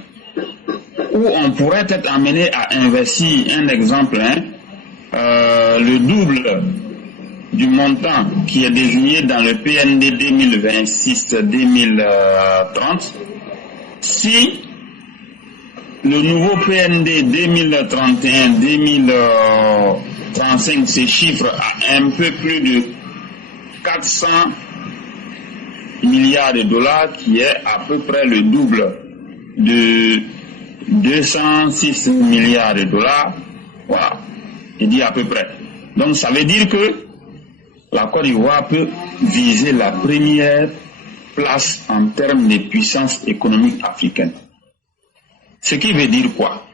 où on pourrait être amené à investir, un exemple, le double du montant qui est désigné dans le PND 2026-2030, si le nouveau PND 2031-2035 se chiffre à un peu plus de 400 milliards de dollars, qui est à peu près le double de 206 milliards de dollars. Voilà, il dit à peu près. Donc ça veut dire que la Côte d'Ivoire peut viser la première place en termes de puissance économique africaine. Ce qui veut dire quoi?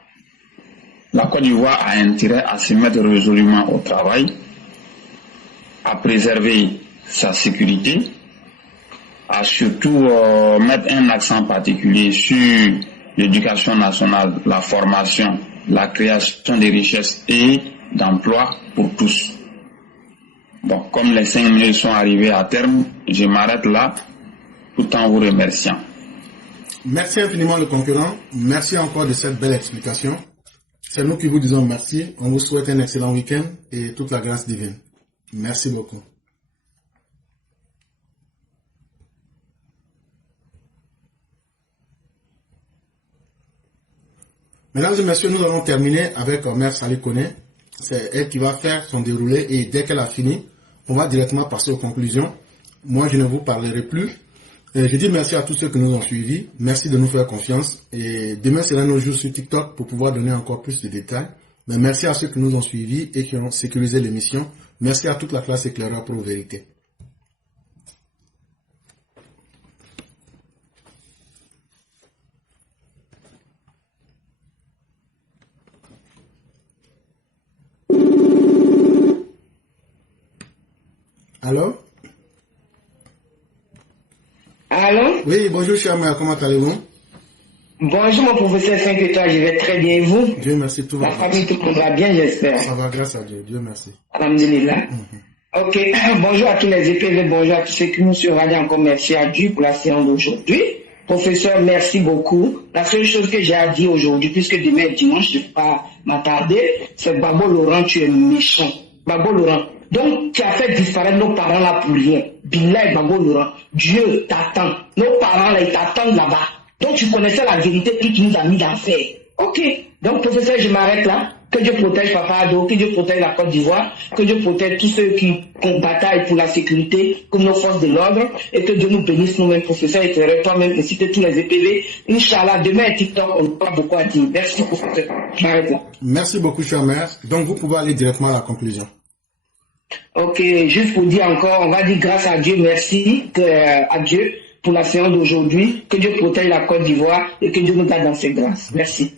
La Côte d'Ivoire a intérêt à se mettre résolument au travail, à préserver sa sécurité, à surtout mettre un accent particulier sur l'éducation nationale, la formation, la création de richesses et d'emplois pour tous. Bon, comme les 5 minutes sont arrivées à terme, je m'arrête là tout en vous remerciant. Merci infiniment le concurrent. Merci encore de cette belle explication. C'est nous qui vous disons merci. On vous souhaite un excellent week-end et toute la grâce divine. Merci beaucoup. Mesdames et messieurs, nous allons terminer avec Mère Saleh Kone. C'est elle qui va faire son déroulé et dès qu'elle a fini, on va directement passer aux conclusions. Moi, je ne vous parlerai plus. Je dis merci à tous ceux qui nous ont suivis. Merci de nous faire confiance. Et demain sera nos jours sur TikTok pour pouvoir donner encore plus de détails. Mais merci à ceux qui nous ont suivis et qui ont sécurisé l'émission. Merci à toute la classe éclaireur pour vérité. Allô? Allô? Oui, bonjour cher mère, comment allez-vous? Bonjour mon professeur 5 étoiles, je vais très bien et vous? Dieu merci, tout va bien. La famille, tout le monde va bien, j'espère. Ça va, grâce à Dieu, Dieu merci. Alhamdulillah. Ok, bonjour à tous les EPV, bonjour à tous ceux qui nous suivent, encore merci à Dieu pour la séance d'aujourd'hui. Professeur, merci beaucoup. La seule chose que j'ai à dire aujourd'hui, puisque demain est dimanche, je ne vais pas m'attarder, c'est Babo Laurent, tu es méchant. Babo Laurent. Donc, tu as fait disparaître nos parents là pour rien. Billah et Babo Laurent, Dieu t'attend. Nos parents là, ils t'attendent là-bas. Donc, tu connaissais la vérité que tu nous as mis d'enfer. Ok. Donc, professeur, je m'arrête là. Que Dieu protège Papa Ado, que Dieu protège la Côte d'Ivoire, que Dieu protège tous ceux qui bataillent pour la sécurité, comme nos forces de l'ordre, et que Dieu nous bénisse nous-mêmes, professeur éclairé, toi-même, ainsi que tous les EPV. Inch'Allah, demain, TikTok, on n'a pas beaucoup à dire. Merci, professeur. Je m'arrête là. Merci beaucoup, cher mère. Donc, vous pouvez aller directement à la conclusion. Ok, juste pour dire encore, on va dire grâce à Dieu, merci à Dieu pour la séance d'aujourd'hui, que Dieu protège la Côte d'Ivoire et que Dieu nous garde dans ses grâces. Merci.